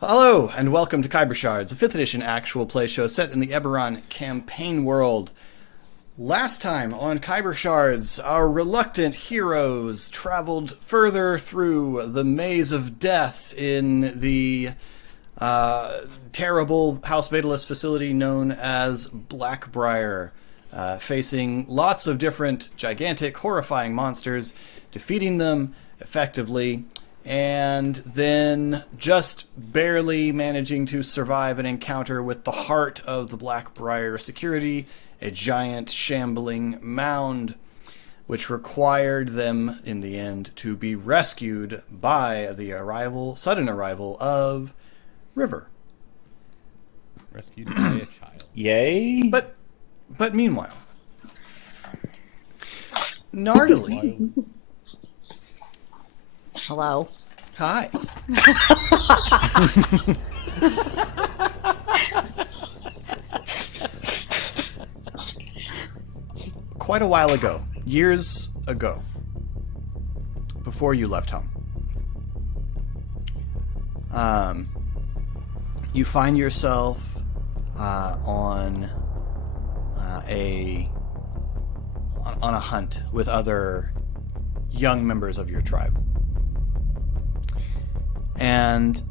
Hello, and welcome to Khyber Shards, a 5th edition actual play show set in the Eberron campaign world. Last time on Khyber Shards, our reluctant heroes traveled further through the maze of death in the terrible House Vatalist facility known as Blackbriar, facing lots of different gigantic, horrifying monsters, defeating them effectively, and then just barely managing to survive an encounter with the heart of the Blackbriar security, a giant shambling mound, which required them in the end to be rescued by the sudden arrival of River. Rescued by a child. Yay! But meanwhile, Nardily. Hello. Hi. Quite a while ago, years ago, before you left home, you find yourself on a hunt with other young members of your tribe. And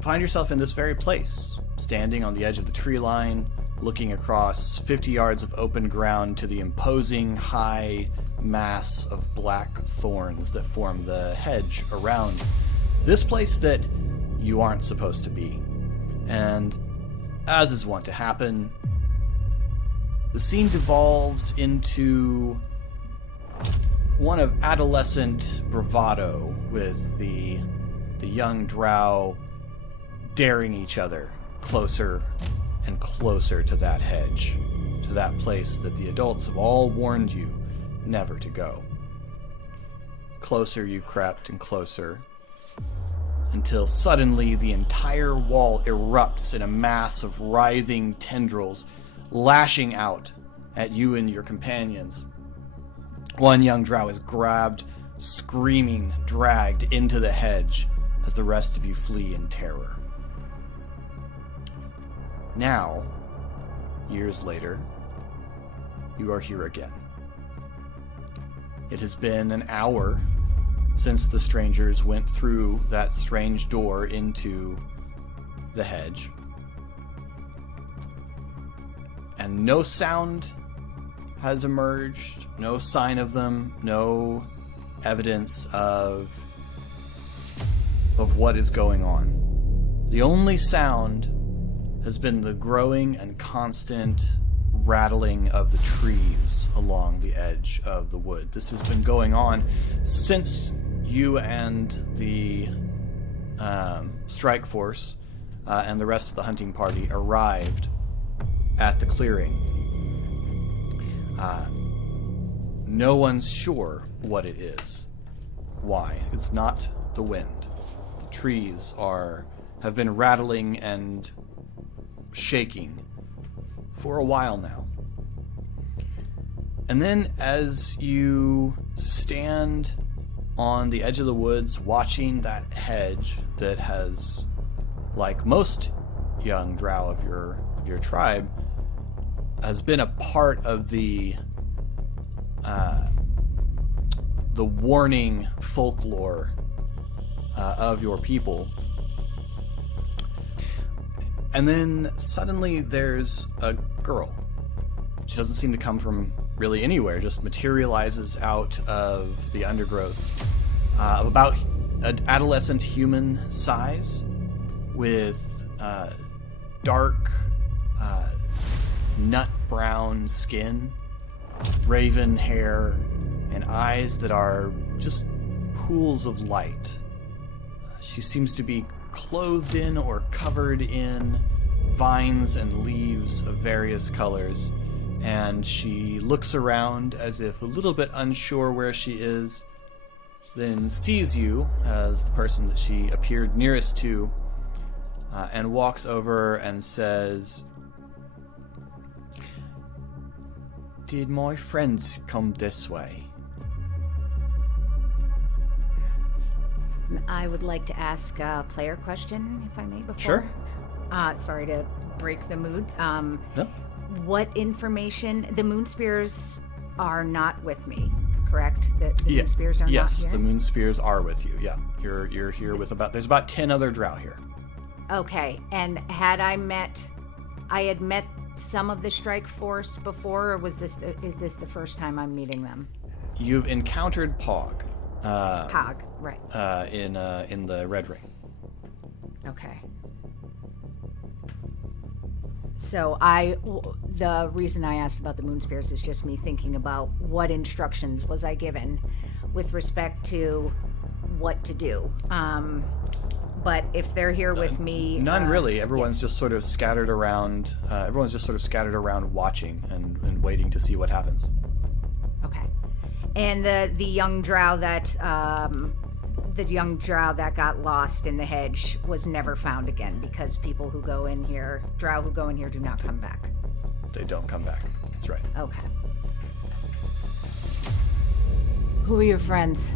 find yourself in this very place, standing on the edge of the tree line, looking across 50 yards of open ground to the imposing high mass of black thorns that form the hedge around this place that you aren't supposed to be. And as is wont to happen, the scene devolves into one of adolescent bravado, with the young drow daring each other closer and closer to that hedge, to that place that the adults have all warned you never to go. Closer you crept and closer, until suddenly the entire wall erupts in a mass of writhing tendrils, lashing out at you and your companions. One young drow is grabbed, screaming, dragged into the hedge as the rest of you flee in terror. Now, years later, you are here again. It has been an hour since the strangers went through that strange door into the hedge, and no sound has emerged, no sign of them, no evidence of what is going on. The only sound has been the growing and constant rattling of the trees along the edge of the wood. This has been going on since you and the strike force and the rest of the hunting party arrived at the clearing. No one's sure what it is. Why? It's not the wind. The trees have been rattling and shaking for a while now. And then as you stand on the edge of the woods watching that hedge that has, like most young drow of your tribe, has been a part of the warning folklore of your people. And then suddenly there's a girl. She doesn't seem to come from really anywhere, just materializes out of the undergrowth, of about an adolescent human size, with dark nut brown skin, raven hair, and eyes that are just pools of light. She seems to be clothed in or covered in vines and leaves of various colors, and she looks around as if a little bit unsure where she is, then sees you as the person that she appeared nearest to, and walks over and says, "Did my friends come this way?" I would like to ask a player question, if I may, before. Sure. Sorry to break the mood. No? What information? The moon spears are not with me, correct? The moon spears are yes, not here? the moon spears are with you. Yeah, you're here with there's about 10 other drow here. Okay, and I had met some of the strike force before, or is this the first time I'm meeting them? You've encountered Pog. Pog, right. In the Red Ring. Okay. So the reason I asked about the moon spears is just me thinking about what instructions was I given with respect to what to do. But if they're here with me, none really. Everyone's just sort of scattered around. Watching and waiting to see what happens. Okay. And the young drow that got lost in the hedge was never found again because drow who go in here do not come back. They don't come back. That's right. Okay. Who are your friends?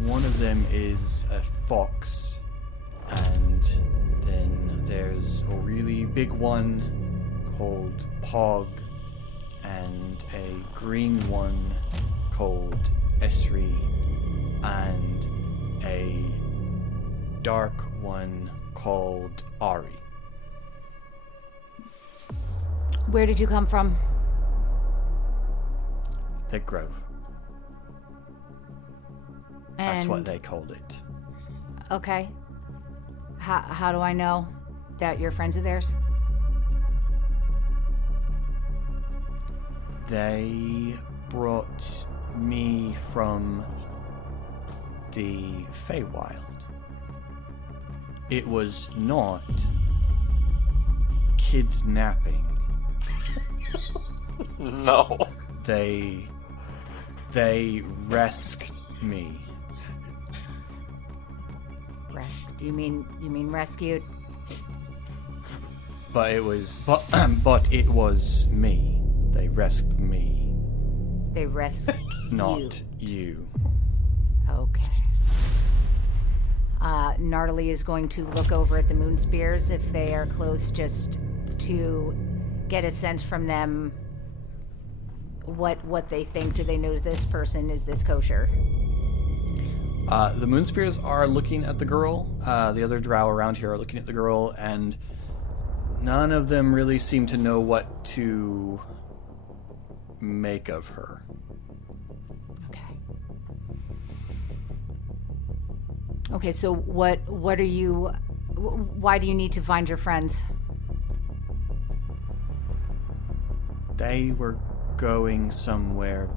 One of them is a fox, and then there's a really big one called Pog, and a green one called Esri, and a dark one called Ari. Where did you come from? The Grove. That's And, what they called it. Okay. How do I know that you're friends of theirs? They brought me from the Feywild. It was not kidnapping. No. They rescued me. Do you mean rescued? But it was me. They rescued me, They rescued not you. Okay. Gnarly is going to look over at the moon spears if they are close, just to get a sense from them what they think. Do they know this person? Is this kosher? The moon spears are looking at the girl. The other drow around here are looking at the girl, and none of them really seem to know what to make of her. Okay, so what are you... Why do you need to find your friends? They were going somewhere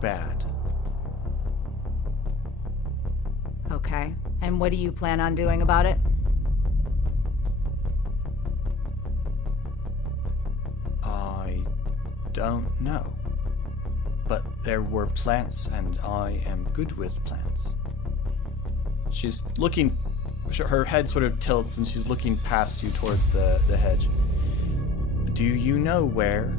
bad. Okay, and what do you plan on doing about it? I don't know. But there were plants, and I am good with plants. She's looking... Her head sort of tilts, and she's looking past you towards the hedge. Do you know where?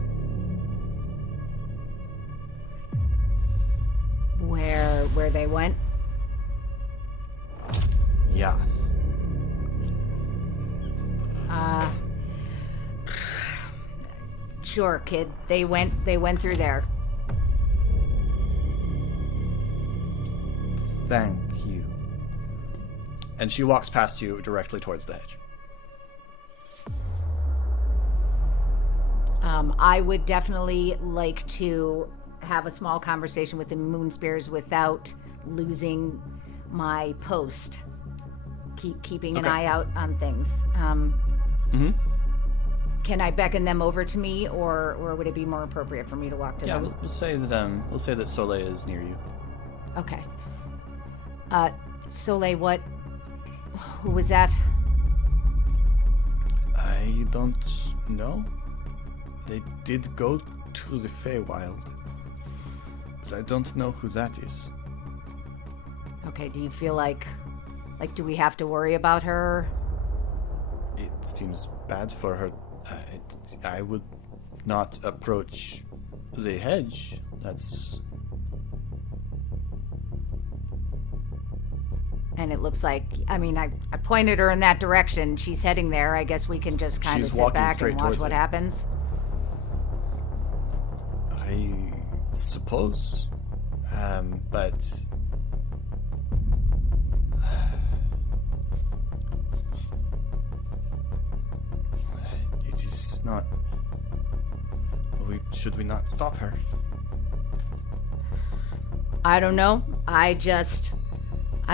Where they went? Yes. Sure, kid. They went through there. Thank you. And she walks past you directly towards the hedge. I would definitely like to have a small conversation with the moon spears without losing my post. Keeping an eye out on things. Can I beckon them over to me, or would it be more appropriate for me to walk to them? Yeah, we'll say that Soleil is near you. Okay. Soleil, who was that? I don't know. They did go to the Feywild, but I don't know who that is. Okay, do you feel like do we have to worry about her? It seems bad for her. I would not approach the hedge. That's... And it looks like, I mean, I pointed her in that direction. She's heading there. I guess we can just kind of She's sit walking back straight and watch towards what it. happens. I suppose. But... It is not... Should we not stop her? I don't know. I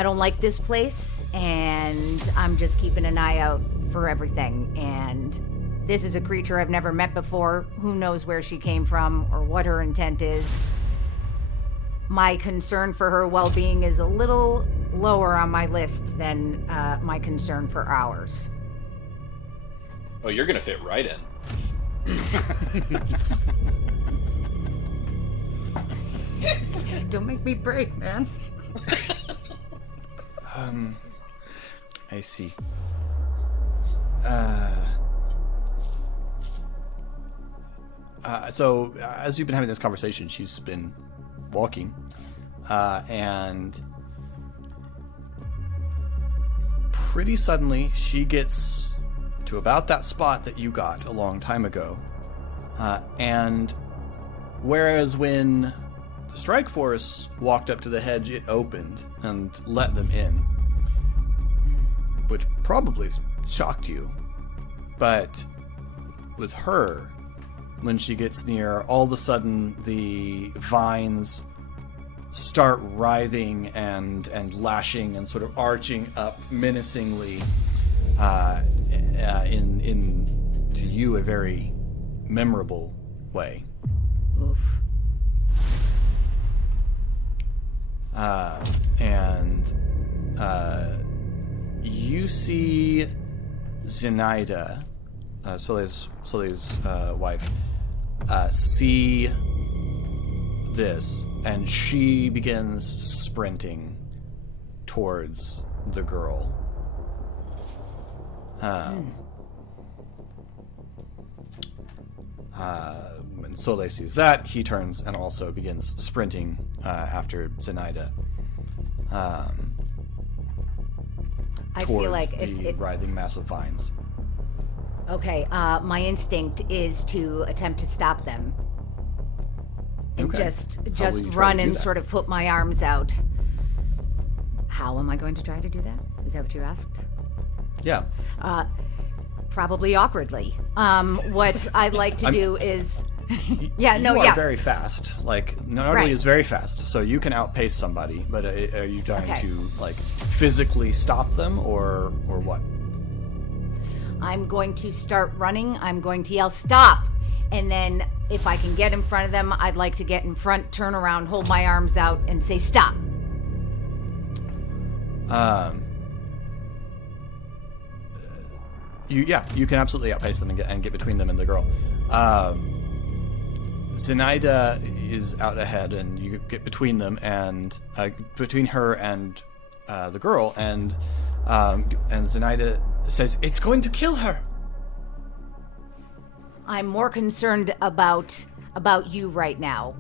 don't like this place, and I'm just keeping an eye out for everything. And this is a creature I've never met before. Who knows where she came from or what her intent is. My concern for her well-being is a little lower on my list than my concern for ours. Oh, you're gonna fit right in. Don't make me break, man. I see. So, as you've been having this conversation, she's been walking, and pretty suddenly she gets to about that spot that you got a long time ago, and whereas when the strike force walked up to the hedge, it opened and let them in, which probably shocked you. But with her, when she gets near, all of a sudden the vines start writhing and lashing and sort of arching up menacingly, in to you a very memorable way. Oof. And you see Zenaida, Solei's wife, see this, and she begins sprinting towards the girl. When Soleil sees that, he turns and also begins sprinting after Zenaida. I Towards feel like the writhing mass of vines. Okay, my instinct is to attempt to stop them. And Okay. just How will you try run to do and that? sort of put my arms out. How am I going to try to do that? Is that what you asked? Yeah. Probably awkwardly. What I'd like to do is... You are very fast. Like, Nardi Right. is very fast, so you can outpace somebody, but are you trying Okay. to, like, physically stop them, or what? I'm going to start running. I'm going to yell, stop! And then if I can get in front of them, I'd like to get in front, turn around, hold my arms out, and say, stop! You can absolutely outpace them and get between them and the girl. Zenaida is out ahead, and you get between them and between her and the girl, and Zenaida says, "It's going to kill her." I'm more concerned about you right now.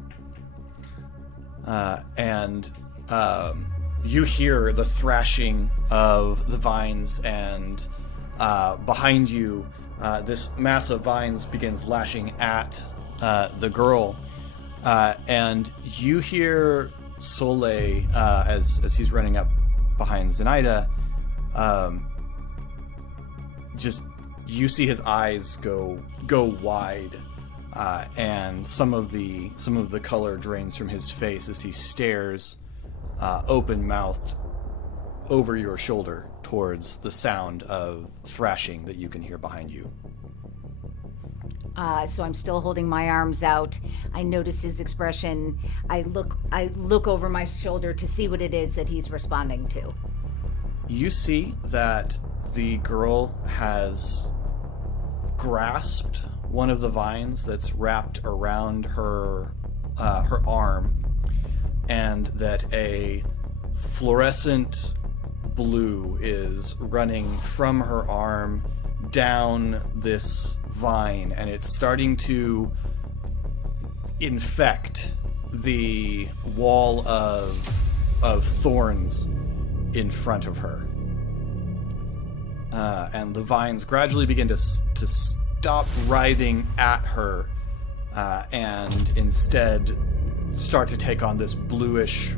You hear the thrashing of the vines, and behind you, this mass of vines begins lashing at the girl, and you hear Soleil as he's running up behind Zenaida. Just you see his eyes go wide, and some of the color drains from his face as he stares open-mouthed over your shoulder towards the sound of thrashing that you can hear behind you. So I'm still holding my arms out. I notice his expression. I look over my shoulder to see what it is that he's responding to. You see that the girl has grasped one of the vines that's wrapped around her arm, and that a fluorescent blue is running from her arm down this vine, and it's starting to infect the wall of thorns in front of her. And the vines gradually begin to stop writhing at her, and instead start to take on this bluish,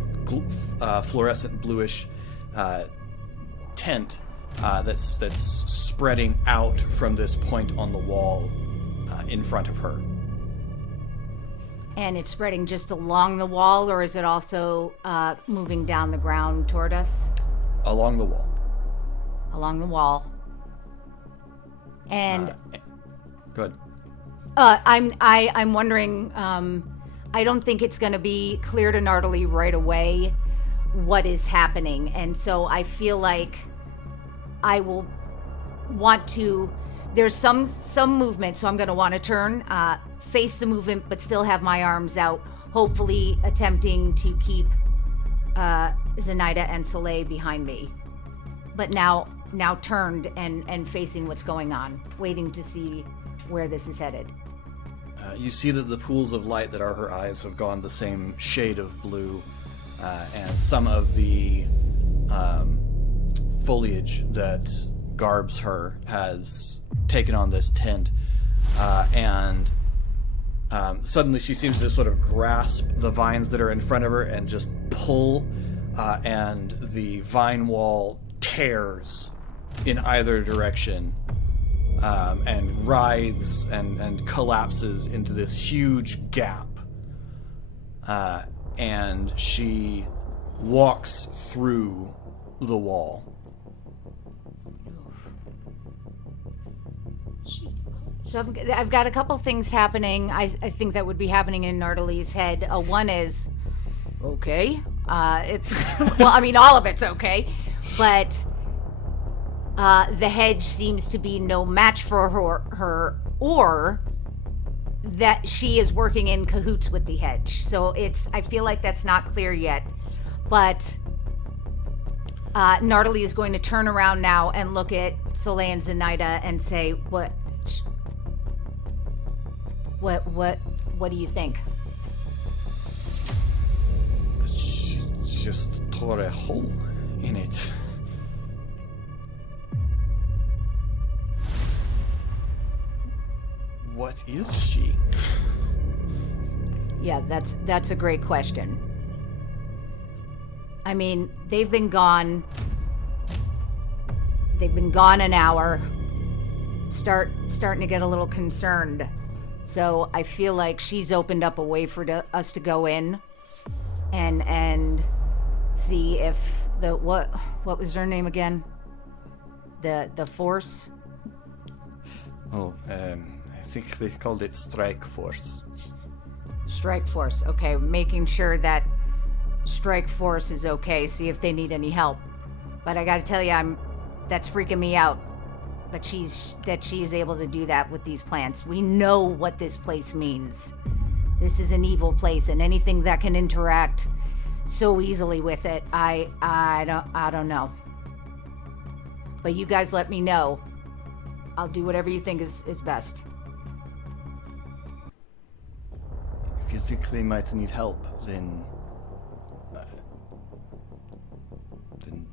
fluorescent bluish tint that's spreading out from this point on the wall in front of her. And it's spreading just along the wall, or is it also moving down the ground toward us? Along the wall. Along the wall. And Good. I'm wondering. I don't think it's going to be clear to Nardali right away what is happening, and so I feel like I will want to. There's some movement, so I'm going to want to turn, face the movement, but still have my arms out, hopefully attempting to keep Zenaida and Soleil behind me. But now turned and facing what's going on, waiting to see where this is headed. You see that the pools of light that are her eyes have gone the same shade of blue, and some of the foliage that garbs her has taken on this tint, and suddenly she seems to sort of grasp the vines that are in front of her and just pull, and the vine wall tears in either direction, and writhes and collapses into this huge gap, and she walks through the wall. So I've got a couple things happening. I think that would be happening in Nardali's head. One is, okay. Well, I mean, all of it's okay. But the hedge seems to be no match for her, or that she is working in cahoots with the hedge. So I feel like that's not clear yet. But Nardali is going to turn around now and look at Soleil and Zenaida and say, What do you think? She just tore a hole in it. What is she? Yeah, that's a great question. I mean, they've been gone an hour. Starting to get a little concerned. So I feel like she's opened up a way for us to go in and see if what was her name again? The force? Oh, I think they called it Strike Force. Strike Force. Okay, making sure that Strike Force is okay. See if they need any help. But I got to tell you, that's freaking me out. That she's able to do that with these plants. We know what this place means. This is an evil place, and anything that can interact so easily with it, I don't know. But you guys let me know. I'll do whatever you think is best. If you think they might need help, then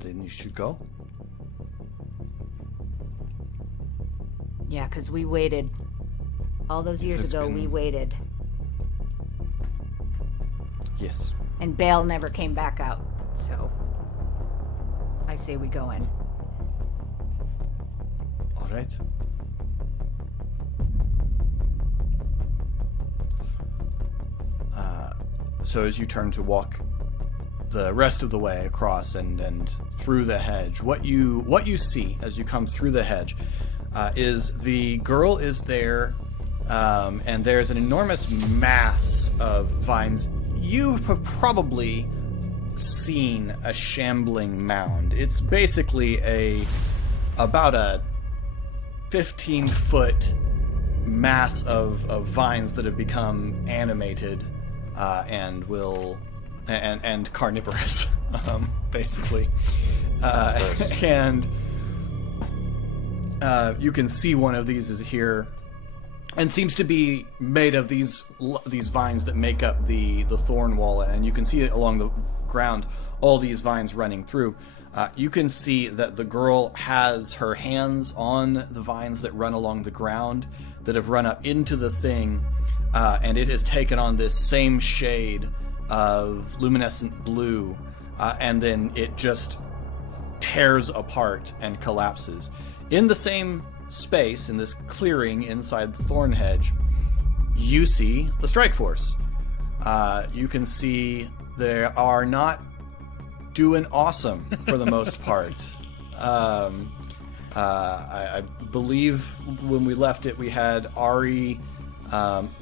you should go. Yeah, because we waited. All those years ago, we waited. Yes. And Bale never came back out. So, I say we go in. All right. So as you turn to walk the rest of the way across and through the hedge, what you see as you come through the hedge is the girl is there, and there's an enormous mass of vines. You have probably seen a shambling mound. It's basically about a 15-foot mass of vines that have become animated and carnivorous, basically. And you can see one of these is here and seems to be made of these vines that make up the thorn wall, and you can see it along the ground, all these vines running through. You can see that the girl has her hands on the vines that run along the ground that have run up into the thing, and it has taken on this same shade of luminescent blue, and then it just tears apart and collapses. In the same space, in this clearing inside the thorn hedge, you see the strike force. You can see they are not doing awesome for the most part. I believe when we left it, we had Ari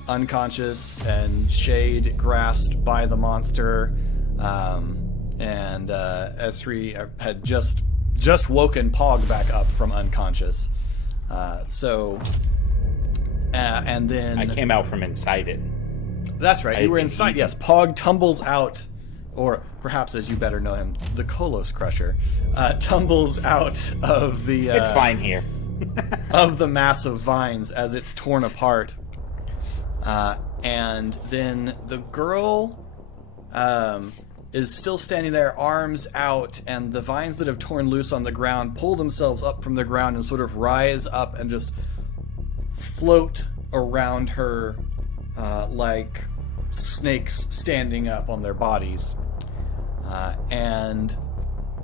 unconscious and Shade grasped by the monster, and Esri had just woken Pog back up from unconscious. And then I came out from inside it. That's right. You were inside. Yes, Pog tumbles out, or perhaps as you better know him, the Kolos Crusher, tumbles out of the. It's fine here. Of the mass of vines as it's torn apart, and then the girl is still standing there, arms out, and the vines that have torn loose on the ground pull themselves up from the ground and sort of rise up and just float around her like snakes standing up on their bodies. And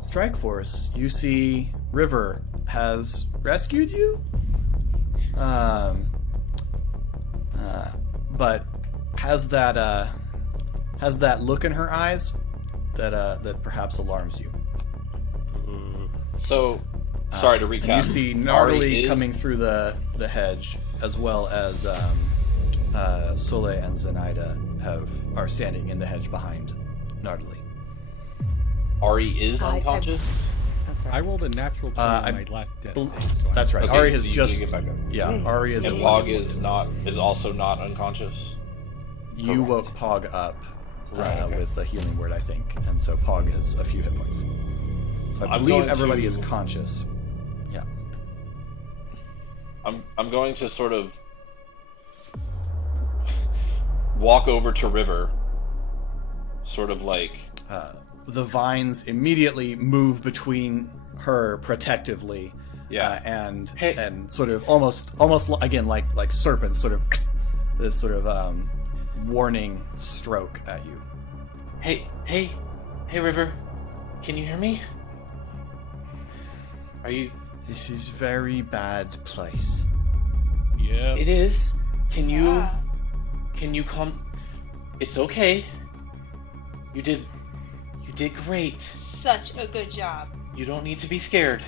Strike Force, you see River has rescued you, but has that look in her eyes that perhaps alarms you. So, sorry to recap. And you see Gnarly coming through the hedge, as well as Soleil and Zenaida are standing in the hedge behind Gnarly. Ari is unconscious? Oh, sorry. I rolled a natural 20 on my last death save, so That's right. Okay, Ari has so you just can get back up. yeah. Ari is. And Pog is also not unconscious. You woke Pog up Right, okay. with a healing word, I think, and so Pog has a few hit points. So I I'm believe going everybody to- is conscious. Yeah. I'm going to sort of walk over to River, sort of like The vines immediately move between her protectively, Yeah. and Hey. and sort of almost again like serpents, sort of this sort of warning stroke at you. Hey, River, can you hear me? Are you? This is very bad place. Yeah. It is. Can you come? It's okay. You did great. Such a good job. You don't need to be scared.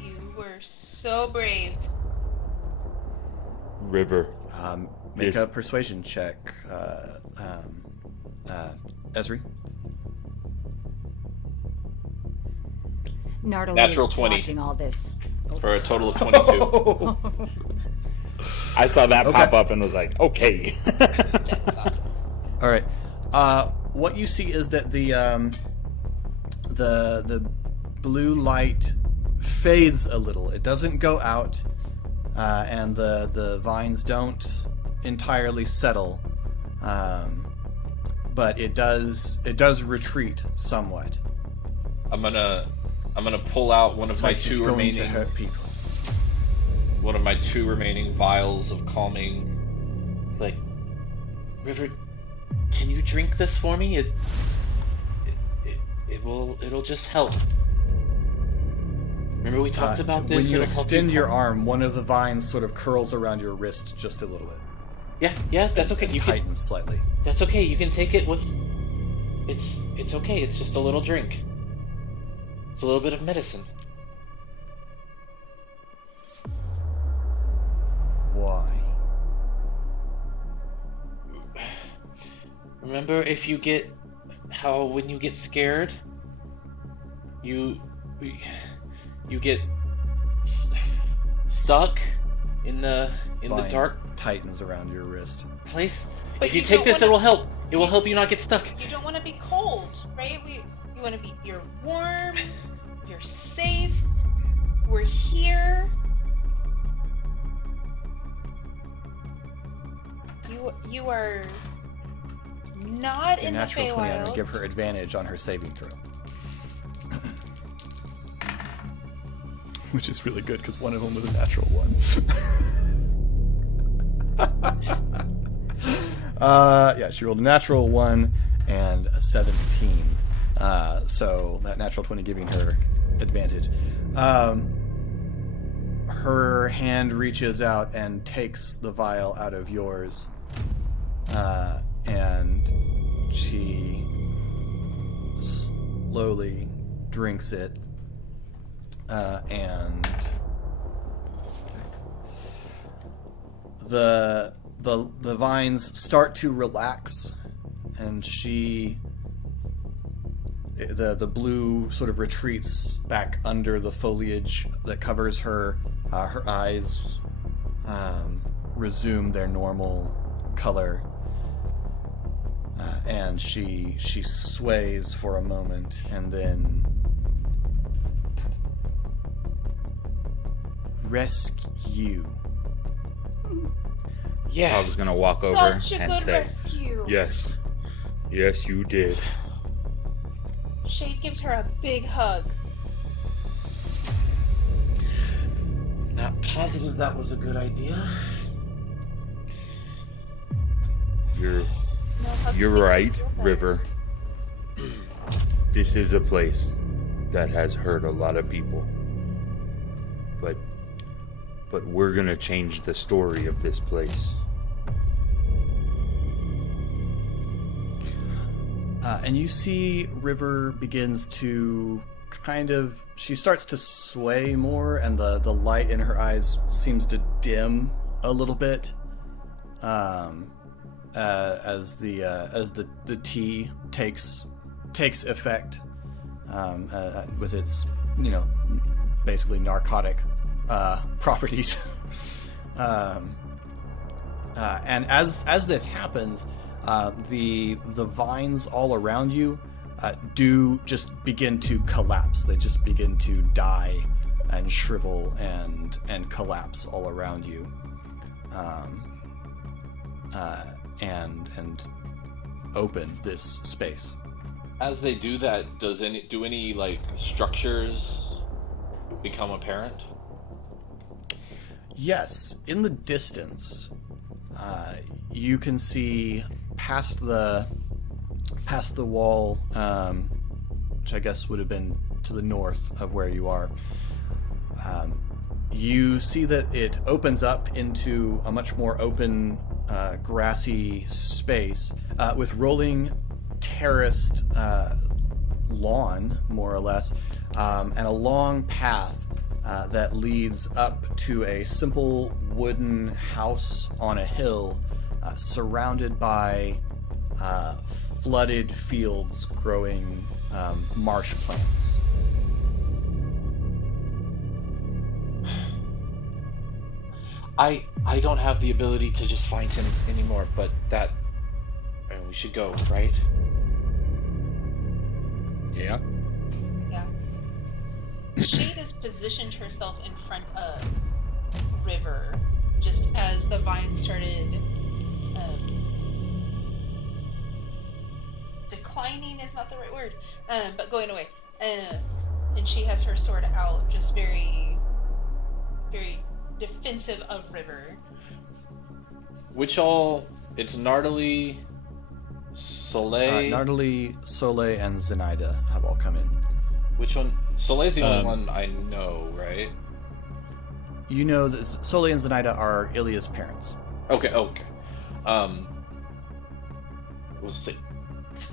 You were so brave. River. Make This- a persuasion check, Esri. Nardole Natural is 20. watching all this. For a total of 22. I saw that pop up and was like, okay. That's awesome. All right. What you see is that the blue light fades a little. It doesn't go out, and the vines don't entirely settle, but it does retreat somewhat. I'm gonna pull out one of my Place is two going to remaining hurt people. vials of calming. Like, River, can you drink this for me? It'll just help. Remember we talked about this? When you It'll help extend your calm. arm, one of the vines sort of curls around your wrist just a little bit. Yeah, that's okay. And You can, tightens slightly. that's okay. You can take it with. It's okay. It's just a little drink. It's a little bit of medicine. Why? Remember, if you get how when you get scared, you get stuck in the Vine dark tightens around your wrist. place. But If you you take don't this, wanna- it will help. It will help you not get stuck. You don't want to be cold, right? You want to be. You're warm. You're safe. We're here. You are not A in the natural 20, I'm Feywild. gonna give her advantage on her saving throw. Which is really good because one of them was a natural 1. Yeah, she rolled a natural 1 and a 17. So that natural 20 giving her advantage. Her hand reaches out and takes the vial out of yours. And she slowly drinks it. And the vines start to relax, and the blue sort of retreats back under the foliage that covers her. Her eyes resume their normal color, and she sways for a moment, and then Resk you. Yeah. I was gonna walk over Such a and good say, rescue. "Yes, yes, you did." Shade gives her a big hug. Not positive that was a good idea. You're No hugs you're make me right, feel better. River. This is a place that has hurt a lot of people. But we're gonna change the story of this place. And you see River begins to she starts to sway more, and the light in her eyes seems to dim a little bit as the tea takes effect with its basically narcotic properties. And as this happens, the vines all around you do just begin to collapse. They just begin to die and shrivel and collapse all around you, and open this space. As they do that, do any like structures become apparent? Yes, in the distance, you can see past the wall, which I guess would have been to the north of where you are. You see that it opens up into a much more open, grassy space with rolling terraced lawn, more or less, and a long path that leads up to a simple wooden house on a hill, surrounded by flooded fields growing marsh plants. I don't have the ability to just find him anymore, but we should go, right? Yeah. Yeah. Shade has positioned herself in front of River just as the vine started declining is not the right word, but going away. And she has her sword out, just very, very defensive of River. It's Nardali, Soleil. Nardali, Soleil, and Zenaida have all come in. Which one? Soleil's the only one I know, right? You know that Soleil and Zenaida are Ilya's parents. Okay.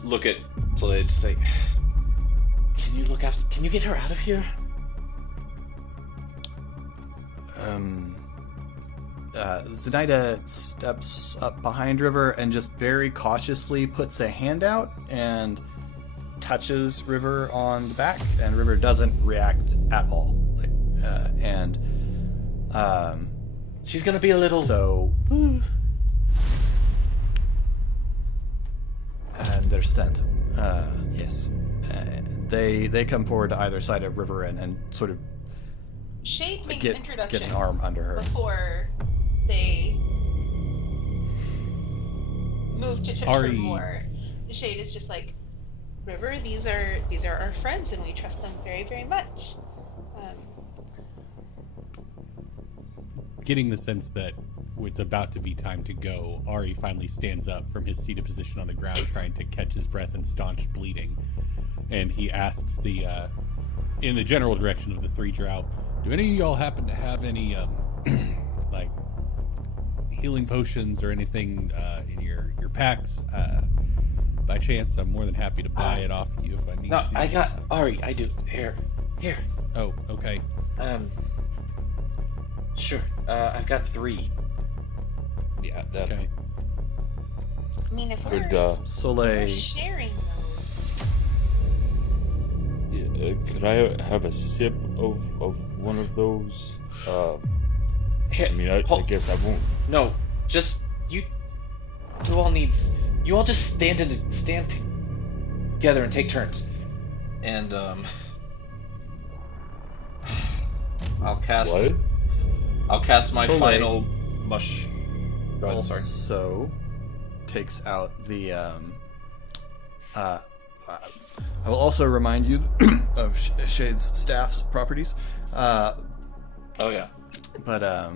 Look at Soleil, just say, Can you get her out of here? Zenaida steps up behind River and just very cautiously puts a hand out and touches River on the back, and River doesn't react at all. She's gonna be a little. So. Understand. Yes. They come forward to either side of River and sort of Shade makes get introduction an arm under her. before they move to tip her more. Shade is just like, River, these are our friends, and we trust them very, very much. Getting the sense that it's about to be time to go, Ari finally stands up from his seated position on the ground, trying to catch his breath and staunch bleeding. And he asks in the general direction of the three drow, do any of y'all happen to have any, like, healing potions or anything in your packs? By chance, I'm more than happy to buy it off you if I need to. No, I got Ari. I do. Here. Oh, okay. Sure. I've got 3. Yeah. That. Okay. I mean, if Could we're Soleil. sharing those. could I have a sip of one of those? Here, I mean, I guess I won't. No, just you. Who all needs? You all just stand together and take turns. And I'll cast. What? I'll cast my Soleil final mush. Go ahead, sorry. Also takes out the I will also remind you of Shade's staff's properties. Oh yeah. But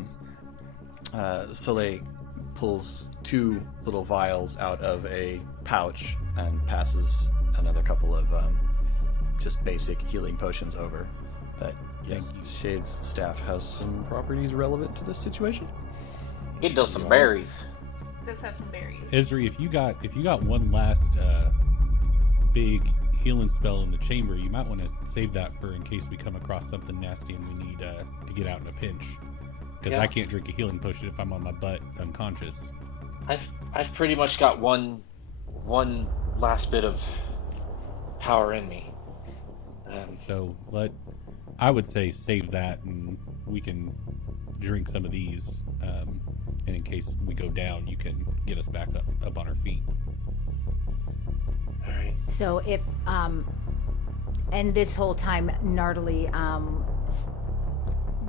Soleil pulls 2 little vials out of a pouch and passes another couple of just basic healing potions over. But yes, Shade's staff has some properties relevant to this situation. It does some berries. It does have some berries. Ezri, if you got one last big healing spell in the chamber, you might want to save that for in case we come across something nasty and we need to get out in a pinch. Because I can't drink a healing potion if I'm on my butt unconscious. I've pretty much got one last bit of power in me. So I would say save that and we can drink some of these. And in case we go down, you can get us back up on our feet. All right. So if and this whole time Nardali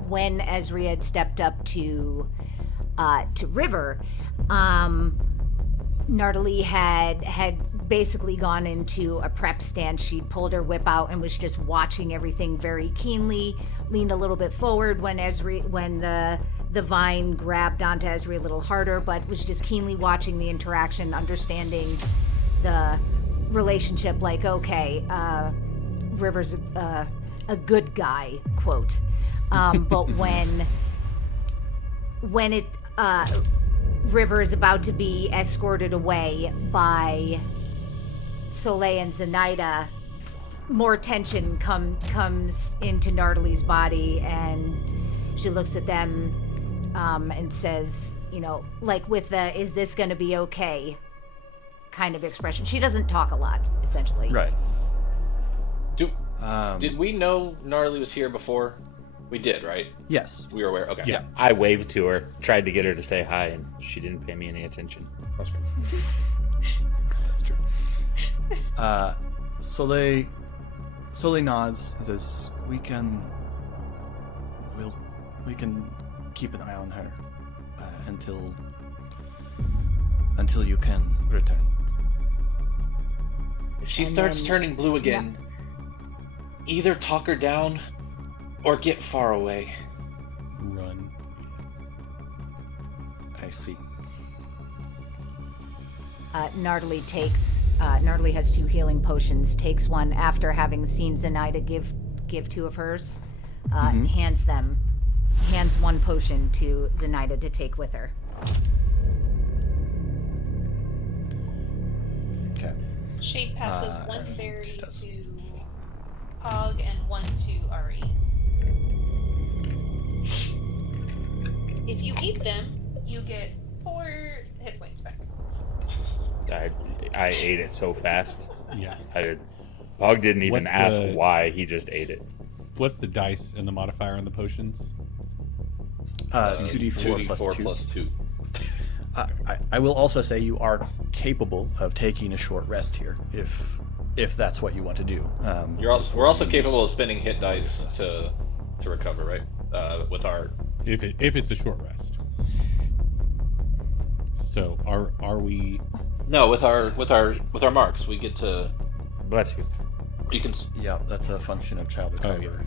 when Ezri had stepped up to River, Nardali had basically gone into a prep stance. She pulled her whip out and was just watching everything very keenly, leaned a little bit forward when the vine grabbed onto Ezri a little harder, but was just keenly watching the interaction, understanding the relationship, like, okay, River's a good guy, quote. But when River is about to be escorted away by Soleil and Zenaida, more tension comes into Nardali's body, and she looks at them and says, like with the "is this going to be okay" kind of expression. She doesn't talk a lot, essentially. Right. Did we know Gnarly was here before? We did, right? Yes. We were aware. Okay. Yeah, I waved to her, tried to get her to say hi, and she didn't pay me any attention. That's good. That's true. Soleil nods and says, we can keep an eye on her until you can return. If she starts turning blue again, either talk her down or get far away. Run. I see. Nardali has 2 healing potions, takes one after having seen Zenaida give 2 of hers, hands 1 potion to Zenaida to take with her. Okay. Shade passes 1 she berry does. to Pog and 1 to Ari. If you eat them, you get 4 hit points back. I ate it so fast. Yeah. Pog didn't even What's ask the- why, he just ate it. What's the dice and the modifier on the potions? 2d4 plus 2. plus 2. I will also say you are capable of taking a short rest here, if that's what you want to do. We're also capable of spending hit dice to recover, right? With our If it's a short rest. So are we No, with our marks, we get to. Bless you. You can. Yeah, that's a function of childhood Oh yeah, Khyber.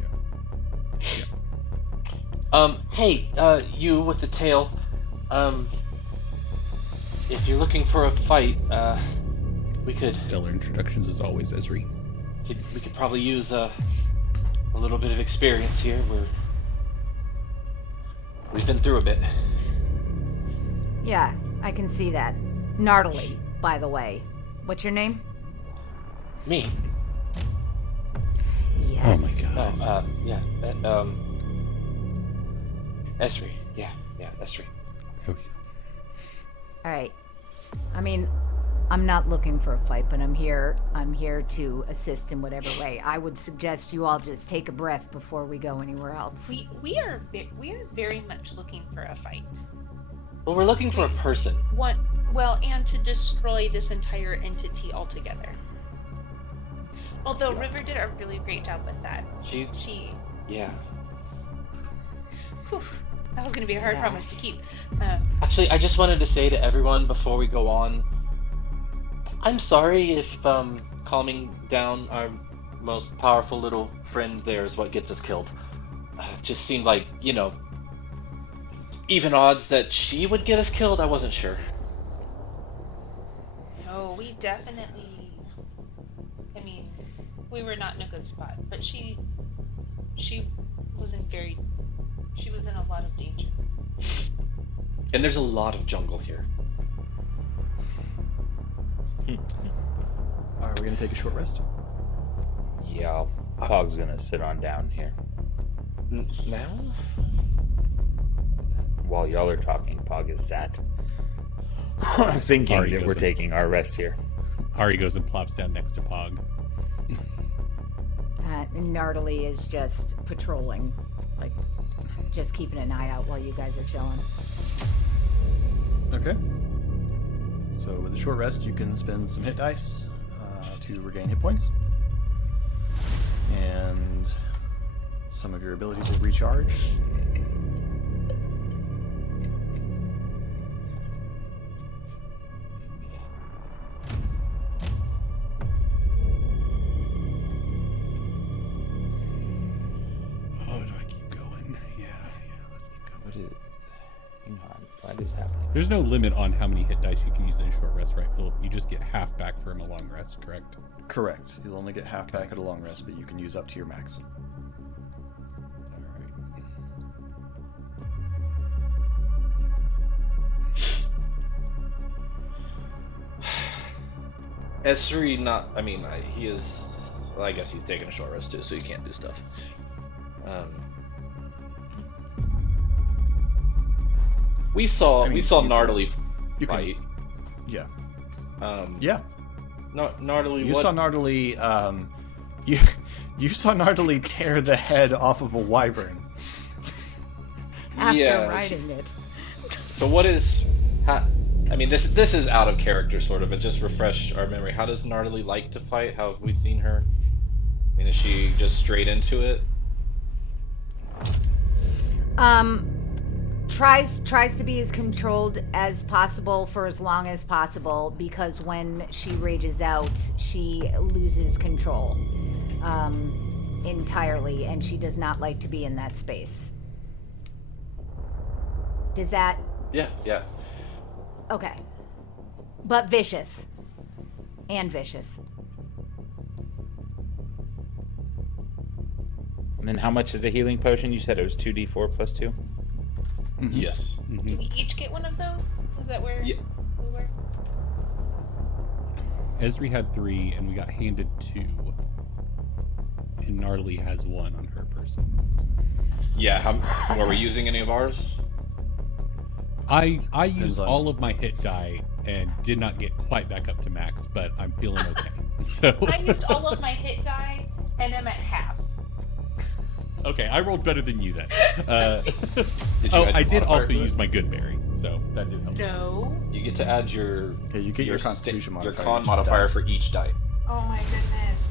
yeah. Hey, you with the tail. If you're looking for a fight, we could Stellar introductions as always, Esri. we could probably use a little bit of experience here. We've been through a bit. Yeah, I can see that. Gnarly, by the way. What's your name? Me? Yes. Oh my god. Oh, yeah. Esri. Yeah, Esri. Okay. All right. I mean, I'm not looking for a fight, but I'm here to assist in whatever way. I would suggest you all just take a breath before we go anywhere else. We are very much looking for a fight. Well, we're looking for a person. And to destroy this entire entity altogether. Although Yeah. River did a really great job with that. She. Yeah. Whew, that was going to be a hard Yeah. promise to keep. Actually, I just wanted to say to everyone before we go on, I'm sorry if calming down our most powerful little friend there is what gets us killed. It just seemed like, even odds that she would get us killed, I wasn't sure. No, we definitely. I mean, we were not in a good spot, but she was she was in a lot of danger. And there's a lot of jungle here. Are we gonna take a short rest? Yeah, Pog's gonna sit on down here. Now? While y'all are talking, Pog is sat. Thinking Ari that goes we're in. taking our rest here. Ari goes and plops down next to Pog. Gnarly is just patrolling, like just keeping an eye out while you guys are chilling. Okay. So with a short rest, you can spend some hit dice to regain hit points, and some of your abilities will recharge. Oh, do I keep going? Yeah, let's keep going. What is? Hang on, what is happening? There's no limit on how many hit dice you can use in a short rest, right, Philip? You just get half back from a long rest, correct? Correct. You'll only get half back at a long rest, but you can use up to your max. All right. Esri, he is. Well, I guess he's taking a short rest too, so he can't do stuff. We saw Gnarly you can- fight. Yeah. Um, Yeah. Gnarly. You what? saw Gnarly. You saw Gnarly tear the head off of a wyvern. After Yeah. riding it. So what is? This is out of character, sort of, but just refresh our memory. How does Gnarly like to fight? How have we seen her? I mean, is she just straight into it? Tries to be as controlled as possible for as long as possible, because when she rages out, she loses control entirely, and she does not like to be in that space. Does that... Yeah. Okay. But vicious. And vicious. And then how much is a healing potion? You said it was 2d4 plus 2? Yes. Do we each get one of those? Is that where Yeah. we were? Esri had 3, and we got handed 2. And Gnarly has 1 on her person. Yeah. Were we using any of ours? I used on- all of my hit die and did not get quite back up to max, but I'm feeling okay. So I used all of my hit die, and I'm at half. okay, I rolled better than you then. Did you Oh, add I your did modifier also to it? use my good berry, so that did help. No. You get to add your. Yeah, you get your sta- Constitution Your modifier. con each modifier dice. for each die. Oh my goodness.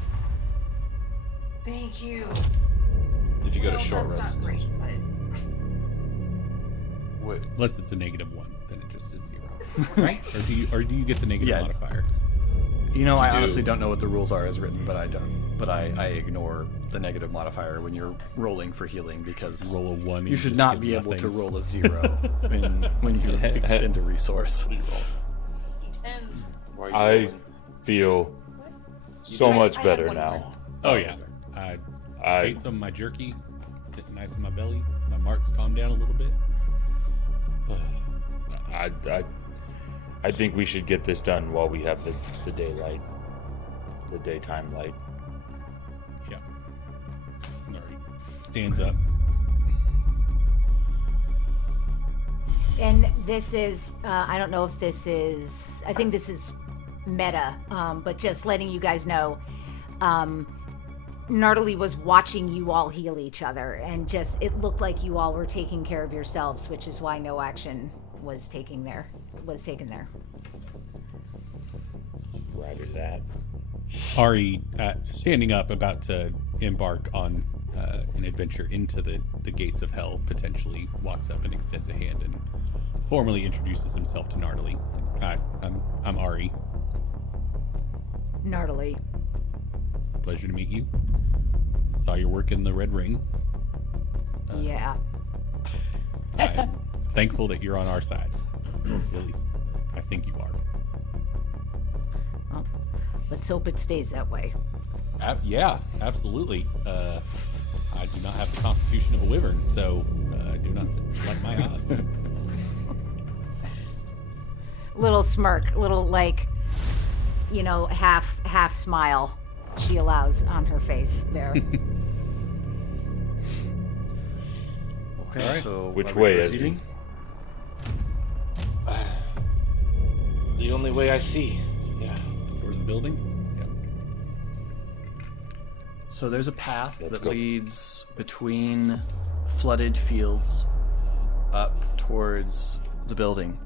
Thank you. If you go to Well, short that's rest. not great, but Wait. Unless it's a -1. then it just is 0, right? Or do you get the negative Yeah. modifier? You know, I do. honestly don't know what the rules are as written, but I don't. But I ignore the negative modifier when you're rolling for healing because Roll a 1. and you should just not get be able nothing. to roll a 0 when you expend a resource. D10s. Why are you I rolling? feel so I- much I better have one now. Oh yeah, I ate some of my jerky, sitting nice in my belly. My marks calmed down a little bit. I think we should get this done while we have the daylight, the daytime light. Yeah. Alright. Stands up. And this is, I don't know if this is, I think this is meta, but just letting you guys know, Nardily was watching you all heal each other, and just, it looked like you all were taking care of yourselves, which is why no action was taken there. Roger that. Ari, standing up, about to embark on an adventure into the gates of hell, potentially walks up and extends a hand and formally introduces himself to Nardily. Hi, I'm Ari. Nardily. Pleasure to meet you. Saw your work in the Red Ring. Yeah. I'm thankful that you're on our side. At least I think you are. Well, let's hope it stays that way. Yeah, absolutely. I do not have the constitution of a wyvern, so I do not like my odds. Little smirk, little like, half smile she allows on her face there. Okay, All right. so Which are we way is proceeding? The only way I see. Yeah. Towards the building? Yep. So there's a path Let's that go. leads between flooded fields up towards the building.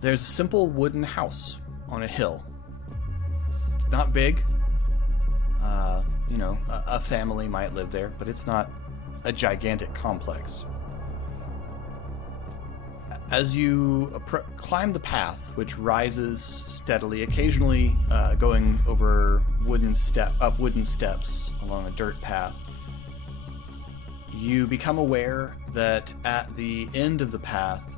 There's a simple wooden house on a hill. Not big. A family might live there, but it's not a gigantic complex. As you climb the path, which rises steadily, occasionally going over wooden steps along a dirt path, you become aware that at the end of the path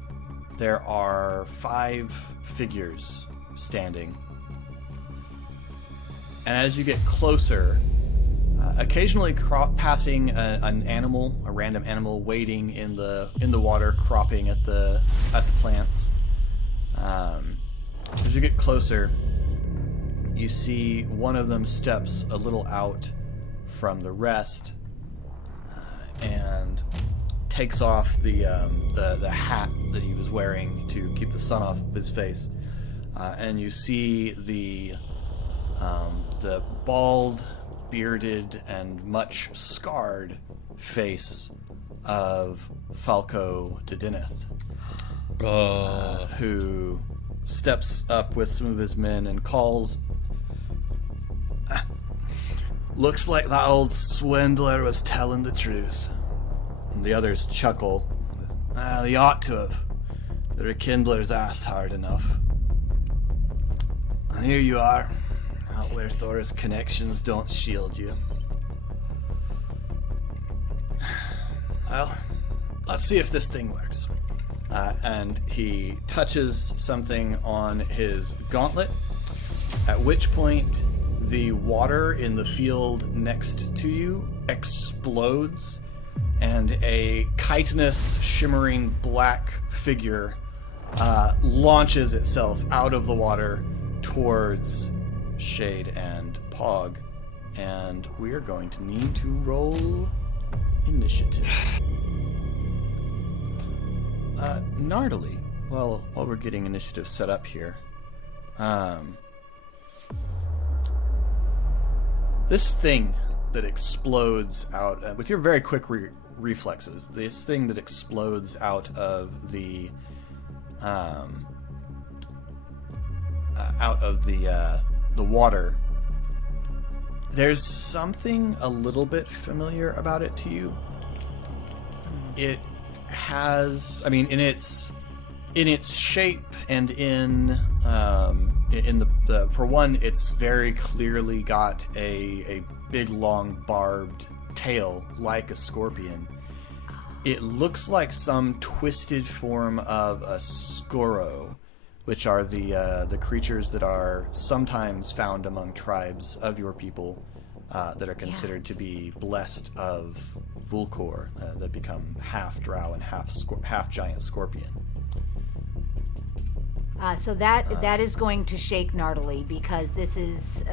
there are 5 figures standing. And as you get closer, occasionally passing an animal, a random animal wading in the water, cropping at the plants. As you get closer, you see one of them steps a little out from the rest and takes off the hat that he was wearing to keep the sun off of his face, and you see the bald, bearded, and much scarred face of Falco de Dineth, who steps up with some of his men and calls, "Looks like that old swindler was telling the truth." And the others chuckle. They ought to have. The rekindlers asked hard enough. And here you are, out where Thor's connections don't shield you. Well, let's see if this thing works. And he touches something on his gauntlet, at which point the water in the field next to you explodes, and a chitinous, shimmering black figure launches itself out of the water towards Shade and Pog. And we are going to need to roll initiative. Nardily, while we're getting initiative set up here, this thing that explodes out with your very quick reflexes, this thing that explodes out of the water, there's something a little bit familiar about it to you. it has, I mean, in its shape and in the for one, it's very clearly got a big long barbed tail like a scorpion. It looks like some twisted form of a Skoro, which are the creatures that are sometimes found among tribes of your people that are considered to be blessed of Vulkor, that become half drow and half giant scorpion. So that is going to shake Nardily, because this is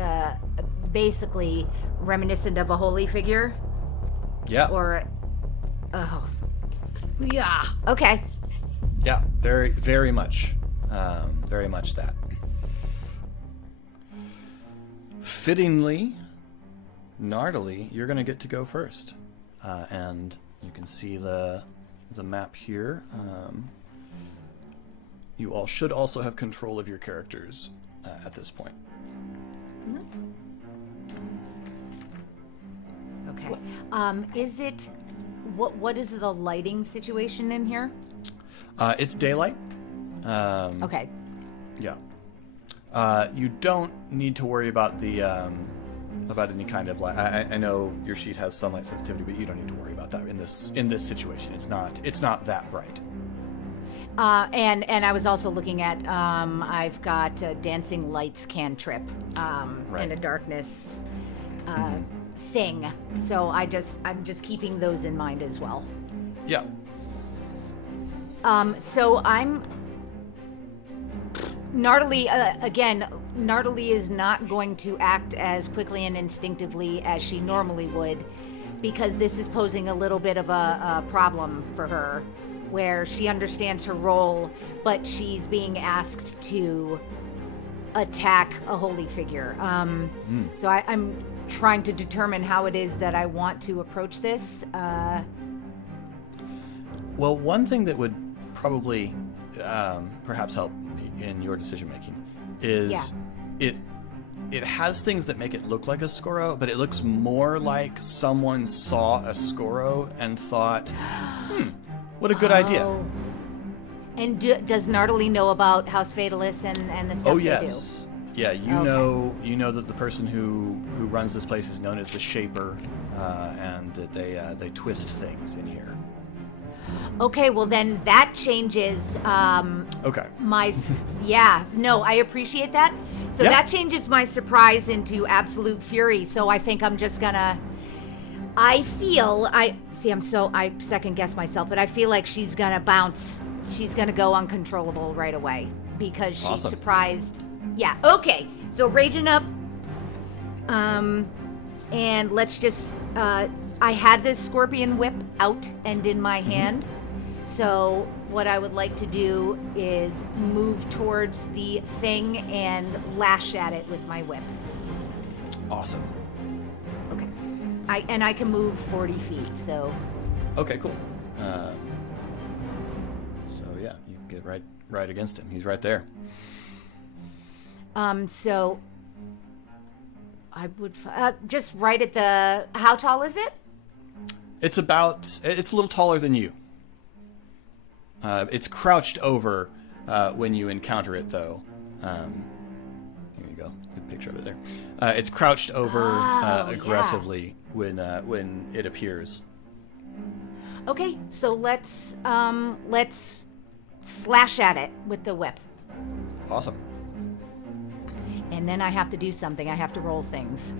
basically reminiscent of a holy figure. Yeah. Or, oh, yeah. Okay. Yeah, very, very much that. Fittingly, Nardily, you're going to get to go first, and you can see the map here. You all should also have control of your characters at this point. Okay. Is it what is the lighting situation in here? It's daylight. Okay. Yeah. You don't need to worry about the about any kind of light. I know your sheet has sunlight sensitivity, but you don't need to worry about that in this situation. It's not that bright. And I was also looking at I've got a dancing lights cantrip and a darkness thing. So I'm just keeping those in mind as well. Yeah. So I'm Nardily again. Nardily is not going to act as quickly and instinctively as she normally would, because this is posing a little bit of a problem for her, where she understands her role, but she's being asked to attack a holy figure. So I'm trying to determine how it is that I want to approach this. Well, one thing that would probably perhaps help in your decision making is it has things that make it look like a Skoro, but it looks more like someone saw a Skoro and thought, what a good idea. And does Nardily know about House Fatalis and the stuff they do? Yes. Yeah, you know that the person who runs this place is known as the Shaper, and that they twist things in here. Okay, well then that changes Okay. I appreciate that. So that changes my surprise into absolute fury. So I think I'm just gonna I second guess myself, but I feel like she's gonna bounce. She's gonna go uncontrollable right away because she's Awesome. surprised. Yeah, okay. So raging up. And let's just I had this scorpion whip out and in my hand. So what I would like to do is move towards the thing and lash at it with my whip. Awesome. Okay. I can move 40 feet, so... Okay, cool. So yeah, you can get right against him. He's right there. So... I would... just right at the... How tall is it? It's a little taller than you. It's crouched over when you encounter it, though. Here you go. Good picture of it there. It's crouched over aggressively when it appears. Okay, so let's slash at it with the whip. Awesome. And then I have to do something. I have to roll things.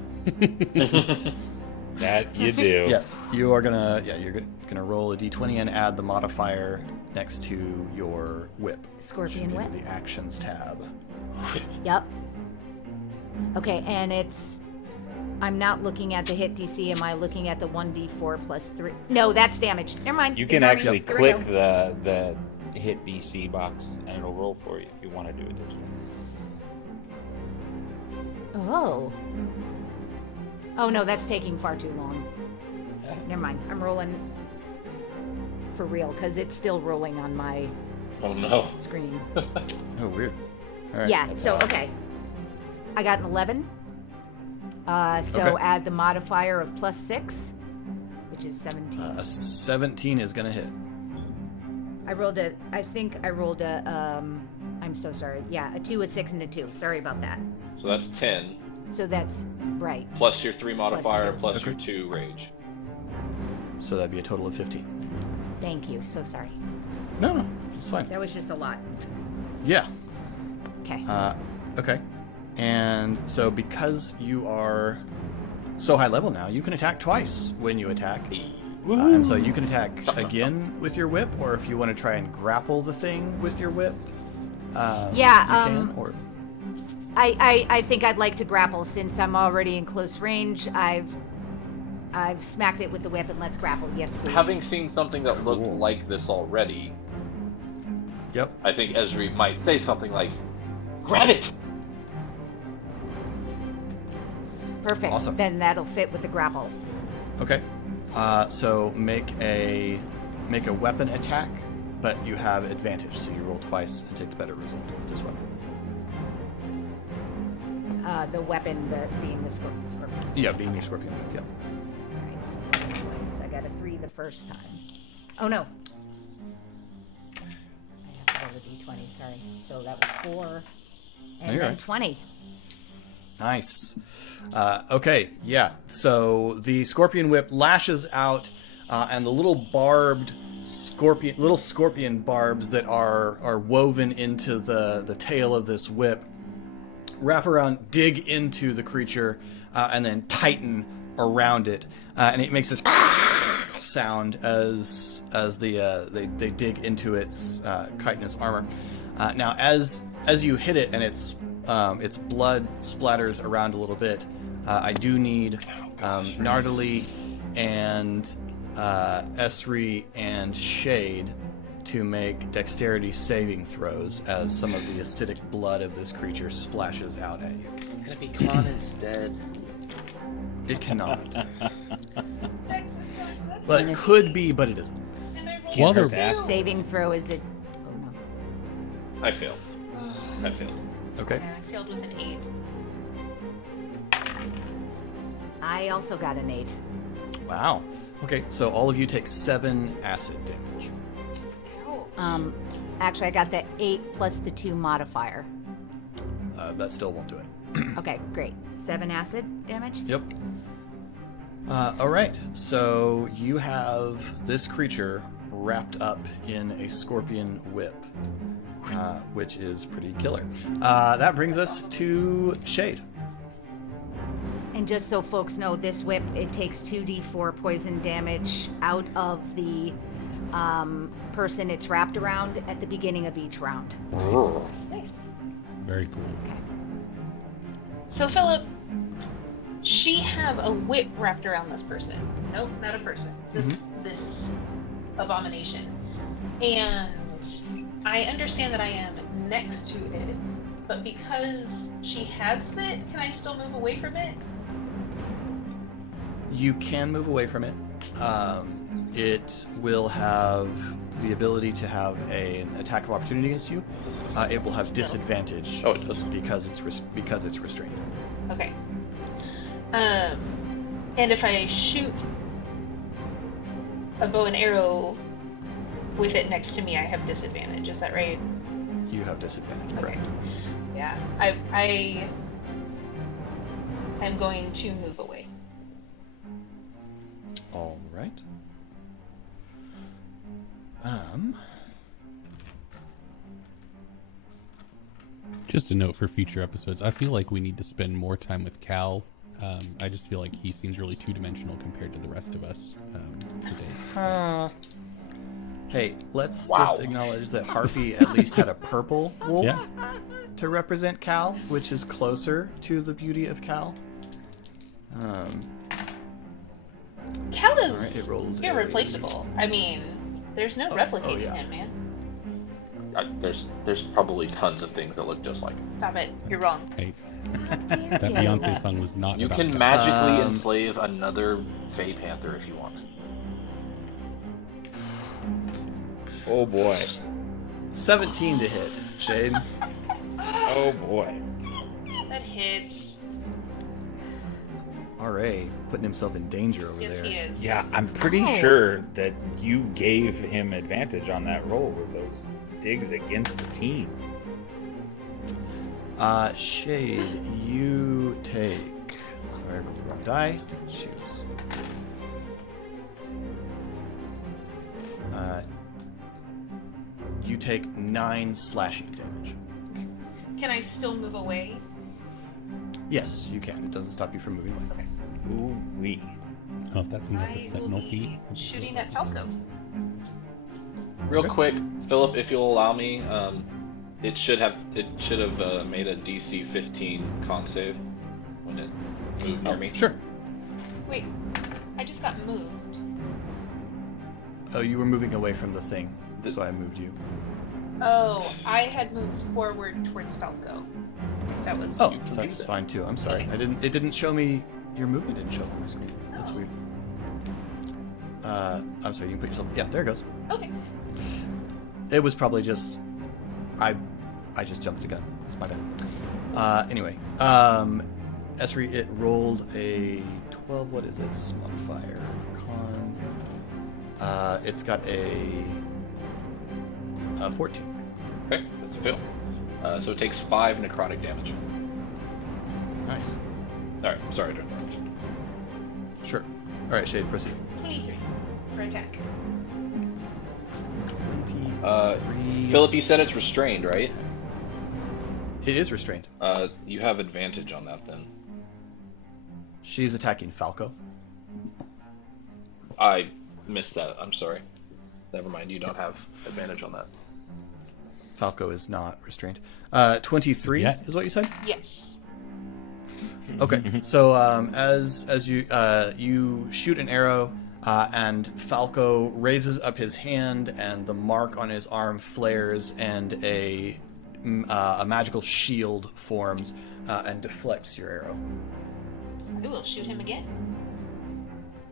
That you do. Yes, you are gonna. Yeah, you're gonna roll a d20 and add the modifier next to your whip. Scorpion whip. The actions tab. Yep. Okay, and I'm not looking at the hit DC. Am I looking at the 1d4 plus 3? No, that's damage. Never mind. You can Ignore me. actually Here we click go. the hit DC box and it'll roll for you if you want to do it digital. Oh. Oh no, that's taking far too long. Never mind. I'm rolling for real because it's still rolling on my Oh no. screen. Oh, weird. All right. Yeah. So okay. I got an 11. So Okay. add the modifier of +6, which is 17. A 17 is going to hit. I think I rolled a, I'm so sorry. Yeah, a 2, a 6, and a 2. Sorry about that. So that's 10, So that's right. plus your 3 modifier, 2. plus your 2 rage. So that'd be a total of 15. Thank you. So sorry. No, it's fine. That was just a lot. Yeah. Okay. Okay. And so because you are so high level now, you can attack twice when you attack. And so you can attack again with your whip, or if you want to try and grapple the thing with your whip, you can. Or I think I'd like to grapple since I'm already in close range. I've smacked it with the whip, and let's grapple. Yes, please. Having seen something that looked like this already, Yep. I think Esri might say something like, "Grab it!" Perfect. Awesome. Then that'll fit with the grapple. Okay. So make a weapon attack, but you have advantage, so you roll twice and take the better result with this weapon. The weapon, being the scorpion. Yeah, being your scorpion whip. Yep. All right, so twice. I got a 3 the first time. Oh no. I have to roll a d20. Sorry. So that was 4, and You're then right. 20. Nice. Okay, yeah. So the scorpion whip lashes out, and the little scorpion barbs that are woven into the tail of this whip wrap around, dig into the creature, and then tighten around it, and it makes this sound as they dig into its chitinous armor. Now, as you hit it and its blood splatters around a little bit, I do need Nardali and Esri and Shade to make dexterity saving throws as some of the acidic blood of this creature splashes out at you. Can it be Khan instead? It cannot. Dex is so good. But it could be, but it isn't. And I rolled Well, a they're- two. Ask. Saving throw is it? Oh no. I failed. I failed. Okay. Yeah, I failed with an 8. I also got an 8. Wow. Okay, so all of you take 7 acid damage. Ow. Actually, I got the 8 plus the 2 modifier. That still won't do it. Okay, great. 7 acid damage. Yep. All right. So you have this creature wrapped up in a scorpion whip, which is pretty killer. That brings us to Shade. And just so folks know, this whip, it takes 2d4 poison damage out of the person it's wrapped around at the beginning of each round. Nice. Very cool. So, Philip, she has a whip wrapped around this person. Nope, not a person. This abomination. And I understand that I am next to it, but because she has it, can I still move away from it? You can move away from it. It will have the ability to have an attack of opportunity against you. It will have disadvantage Oh, it does. because it's restrained. Okay. And if I shoot a bow and arrow with it next to me, I have disadvantage. Is that right? You have disadvantage, Okay. correct? Yeah. I'm going to move away. All right. Just a note for future episodes. I feel like we need to spend more time with Cal. I just feel like he seems really two-dimensional compared to the rest of us today. Hey, let's just acknowledge that Harpy at least had a purple wolf Yeah. to represent Cal, which is closer to the beauty of Cal. Cal Alright, it is rolled irreplaceable. I mean, there's no replicating yeah. him, man. There's probably tons of things that look just like it. Stop it. You're wrong. Hey, How dare that you. Beyonce song was not You about can Cal. magically enslave another Fey Panther if you want. Oh boy. 17 to hit, Shade. Oh boy. That hits. RA putting himself in danger over Yes, there. he is. Yeah, I'm pretty sure that you gave him advantage on that roll with those digs against the team. Shade, you take. Sorry, I rolled the wrong die. Choose. You take 9 slashing damage. Can I still move away? Yes, you can. It doesn't stop you from moving away. Ooh-wee. Oh, that thing's like a I will sentinel feet. be shooting at Falco. Real Okay. quick, Philip, if you'll allow me, it should have made a DC 15 con save when it moved near me. Sure. Wait, I just got moved. Oh, you were moving away from the thing, so I moved you. Oh, I had moved forward towards Falco. That was. Oh, can do that's that. fine too. I'm sorry. Okay. It didn't show me your movement. Didn't show up on my screen. That's Oh. weird. I'm sorry. You can put yourself. Yeah, there it goes. Okay. It was probably just I just jumped the gun. That's my bad. Anyway, Esri, it rolled a 12. What is its modifier? Con. It's got a 14. Okay, that's a fail. So it takes 5 necrotic damage. Nice. Alright, sorry to interrupt. Sure. All right, Shade, proceed. 23 for attack. 23. Philip, you said it's restrained, right? It is restrained. You have advantage on that then. She's attacking Falco. I missed that. I'm sorry. Never mind. You don't have advantage on that. Falco is not restrained. 23 Yet. is what you said? Yes. Okay. So as you you shoot an arrow, and Falco raises up his hand, and the mark on his arm flares, and a magical shield forms and deflects your arrow. I will shoot him again.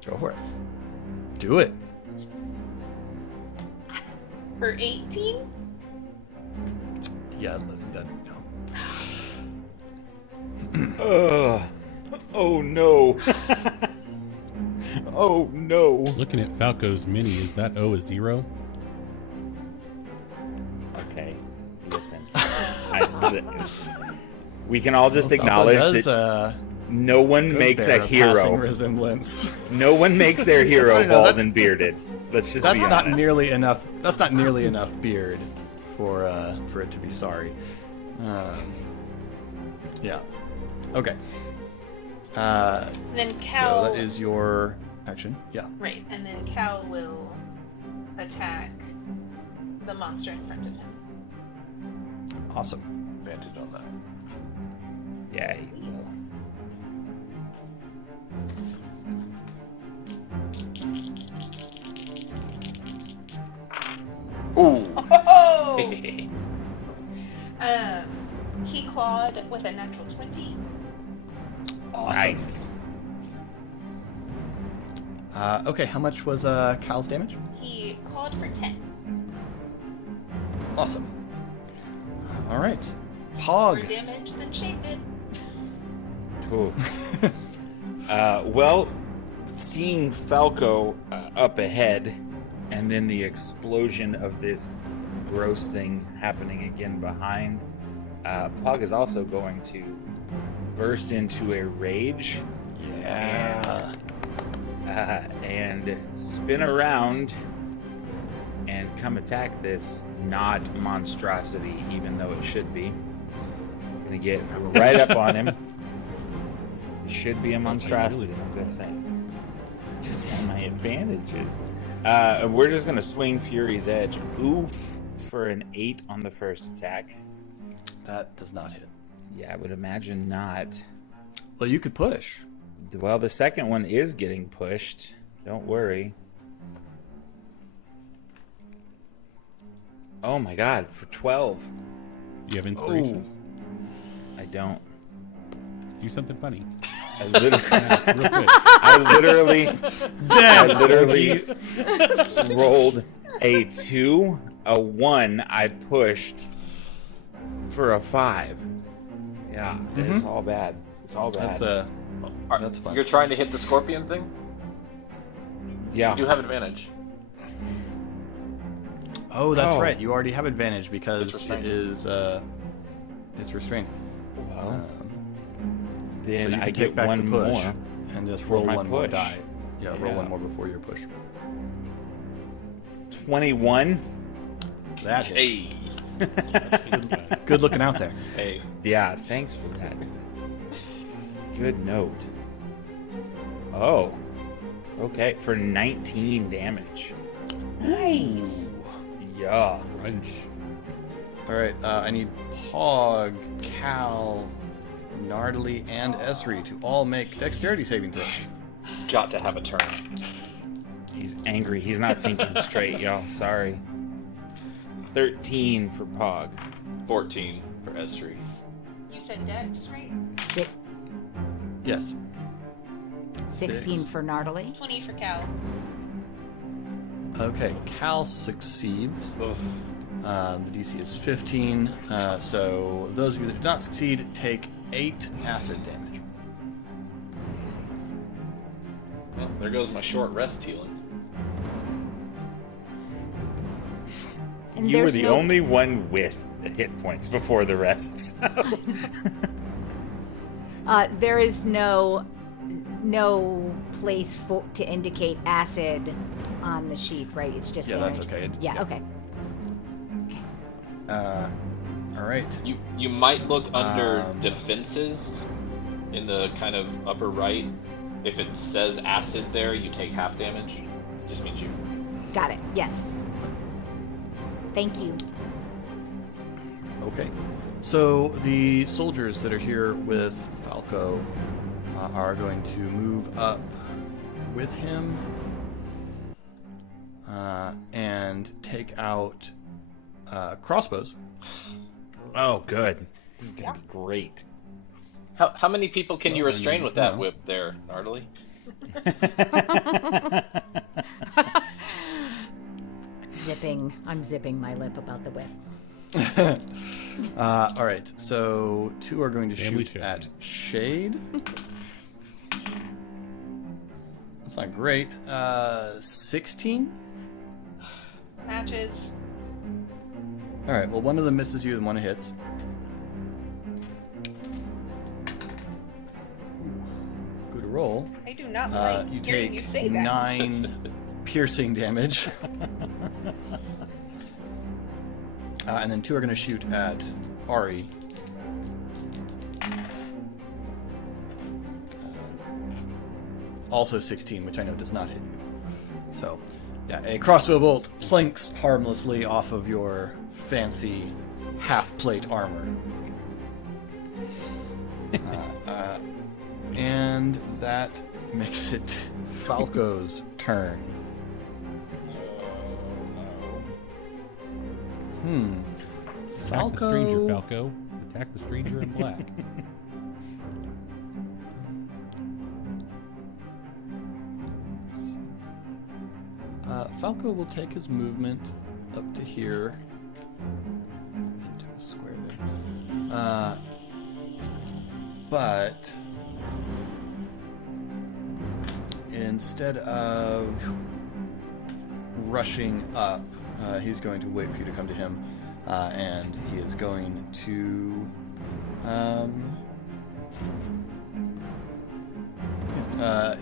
Go for it. Do it. For 18? Yeah. No. Oh no. Oh no. Looking at Falco's mini, is that O a 0? Okay, listen. We can all just acknowledge Falco does, that no one does makes bear a hero. passing resemblance. No one makes their hero No, bald that's- and bearded. Let's just That's be not honest. nearly enough. That's not nearly enough beard for it to be sorry. Yeah. Okay. And then Cal. So that is your action. Yeah. Right, and then Cal will attack the monster in front of him. Awesome. Advantage on that. Yeah, he will. Ooh. Oh! He clawed with a natural 20. Awesome. Nice. Okay. How much was Cal's damage? He clawed for 10. Awesome. All right. More Pog. damage than Shane did. Cool. Well, seeing Falco up ahead, and then the explosion of this gross thing happening again behind, Pug is also going to burst into a rage Yeah. and spin around and come attack this not monstrosity, even though it should be. Gonna get right up on him. It should be a monstrosity, I'm just saying. Just want my advantages. We're just gonna swing Fury's Edge. Oof, for an 8 on the first attack. That does not hit. Yeah, I would imagine not. Well, you could push. Well, the second one is getting pushed. Don't worry. Oh my god, for 12. Do you have inspiration? I don't. Do something funny. I literally, Real quick. I literally rolled a 2, a 1. I pushed for a 5. Yeah, it's all bad. It's all bad. That's fine. You're trying to hit the scorpion thing? Yeah. You do have advantage. Oh, that's Oh. right. You already have advantage because It's it restrained. is it's restrained. Well, So then you I can get take back one the push more. and just for roll my one more push. die. Yeah, roll Yeah. one more before your push. 21. That hits. Hey. Good looking out there. Hey. Yeah, thanks for that. Good note. Oh. Okay, for 19 damage. Nice. Yeah. Crunch. All right, I need Pog, Cal, Nardily, and Esri to all make dexterity saving throws. Got to have a turn. He's angry. He's not thinking straight, y'all. Sorry. 13 for Pog. 14 for S3. You said Dex, right? Si- Yes. 16 Six. for Nardily. 20 for Cal. Okay, Cal succeeds. Ugh. The DC is 15. So those of you that did not succeed take 8 acid damage. Well, there goes my short rest healing. And You were there's the no- only one with hit points before the rest. So. There is no place for to indicate acid on the sheet, right? It's just Yeah, that's energy. okay. Yeah, Yeah. okay. All right. You might look under Um, defenses in the kind of upper right. If it says acid there, you take half damage. Just means you. Got it. Yes. Thank you. Okay. So the soldiers that are here with Falco are going to move up with him and take out crossbows. Oh, good. This is going to be great. How many people can you Well, I restrain mean, with that you know. whip there, Nardily? I'm zipping my lip about the whip. All right. So 2 are going to Family shoot show. at Shade. That's not great. 16. Matches. All right. Well, one of them misses you and one hits. Good roll. I do not like You hearing take you say that. 9 piercing damage. And then 2 are going to shoot at Ari. Also 16, which I know does not hit you. So, yeah, a crossbow bolt plinks harmlessly off of your fancy half-plate armor. And that makes it Falco's turn. Attack the stranger, Falco. Attack the stranger in black. Falco will take his movement up to here. Into the square there. But instead of rushing up, he's going to wait for you to come to him. And he is going to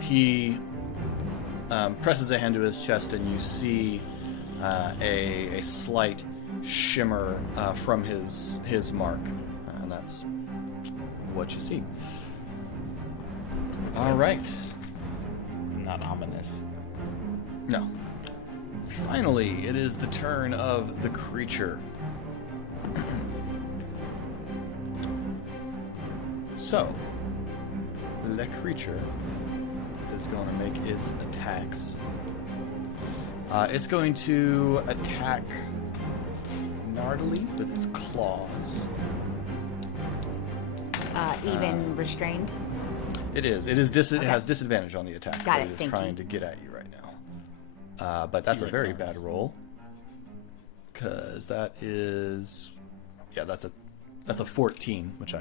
he presses a hand to his chest, and you see a slight shimmer from his mark, and that's what you see. All right. It's not ominous. No. Finally, it is the turn of the creature. So, the creature is going to make its attacks. It's going to attack Nardily with its claws. Even restrained. It is. It is. It Okay. has disadvantage on the attack. Got but it, It is thank trying you. to get at you right now. But that's a T-Rex very arms. bad roll. Because that is, yeah, that's a 14, which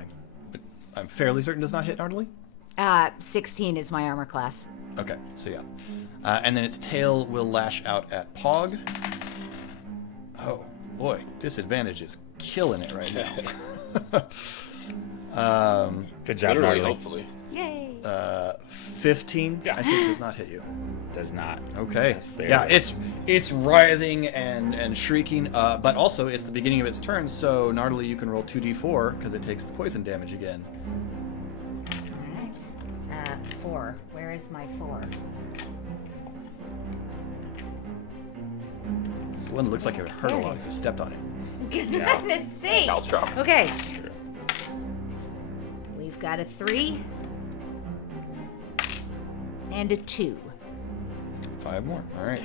I'm fairly certain does not hit Nardily. 16 is my armor class. Okay, so yeah. And then its tail will lash out at Pog. Oh, boy. Disadvantage is killing it right now. Good job, Literally, Gnarly. hopefully. Yay. 15, I think, does not hit you. Does not. Okay. Just barely. Yeah, it's writhing and shrieking, but also it's the beginning of its turn, so Gnarly, you can roll 2d4 because it takes the poison damage again. Alright. 4. Where is my 4? It's the one that looks like it hurt a There it lot is. if you stepped on it. Goodness sake. Caltrop. Okay. Sure. We've got a 3. And a 2. 5 more. All right.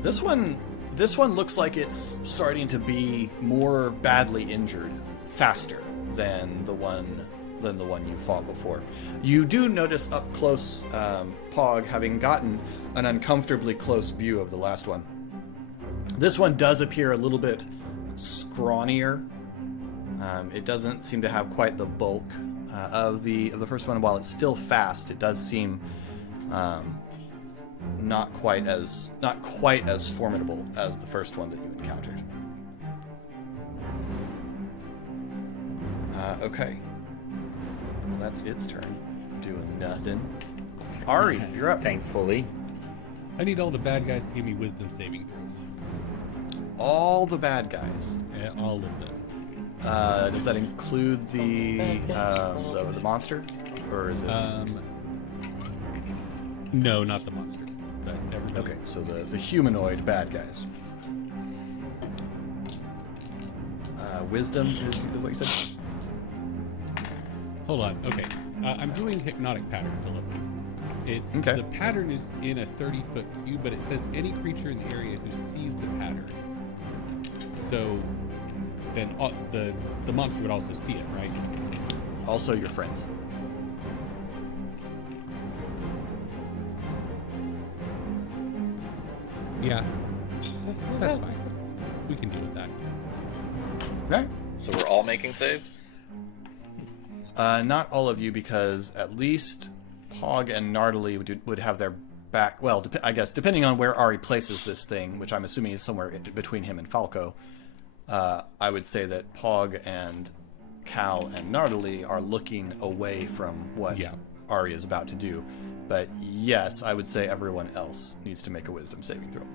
This one looks like it's starting to be more badly injured faster than the one you fought before. You do notice up close, Pog, having gotten an uncomfortably close view of the last one. This one does appear a little bit scrawnier. It doesn't seem to have quite the bulk of the first one. While it's still fast, it does seem not quite as formidable as the first one that you encountered. Okay. Well, that's its turn. Doing nothing. Ari, you're up. Thankfully. I need all the bad guys to give me wisdom saving throws. All the bad guys. All of them. Does that include the monster, or is it? No, not the monster. But everybody. Okay, so the humanoid bad guys. Wisdom is what you said. Hold on. Okay. I'm doing hypnotic pattern, Philip. It's Okay. The pattern is in a 30-foot cube, but it says any creature in the area who sees the pattern. So then the monster would also see it, right? Also, your friends. Yeah. That's fine. We can deal with that. Okay. So we're all making saves? Not all of you, because at least Pog and Gnarly would have their back. Well, I guess depending on where Ari places this thing, which I'm assuming is somewhere between him and Falco. I would say that Pog and Cal and Gnarly are looking away from what Ari is about to do. But yes, I would say everyone else needs to make a wisdom saving throw.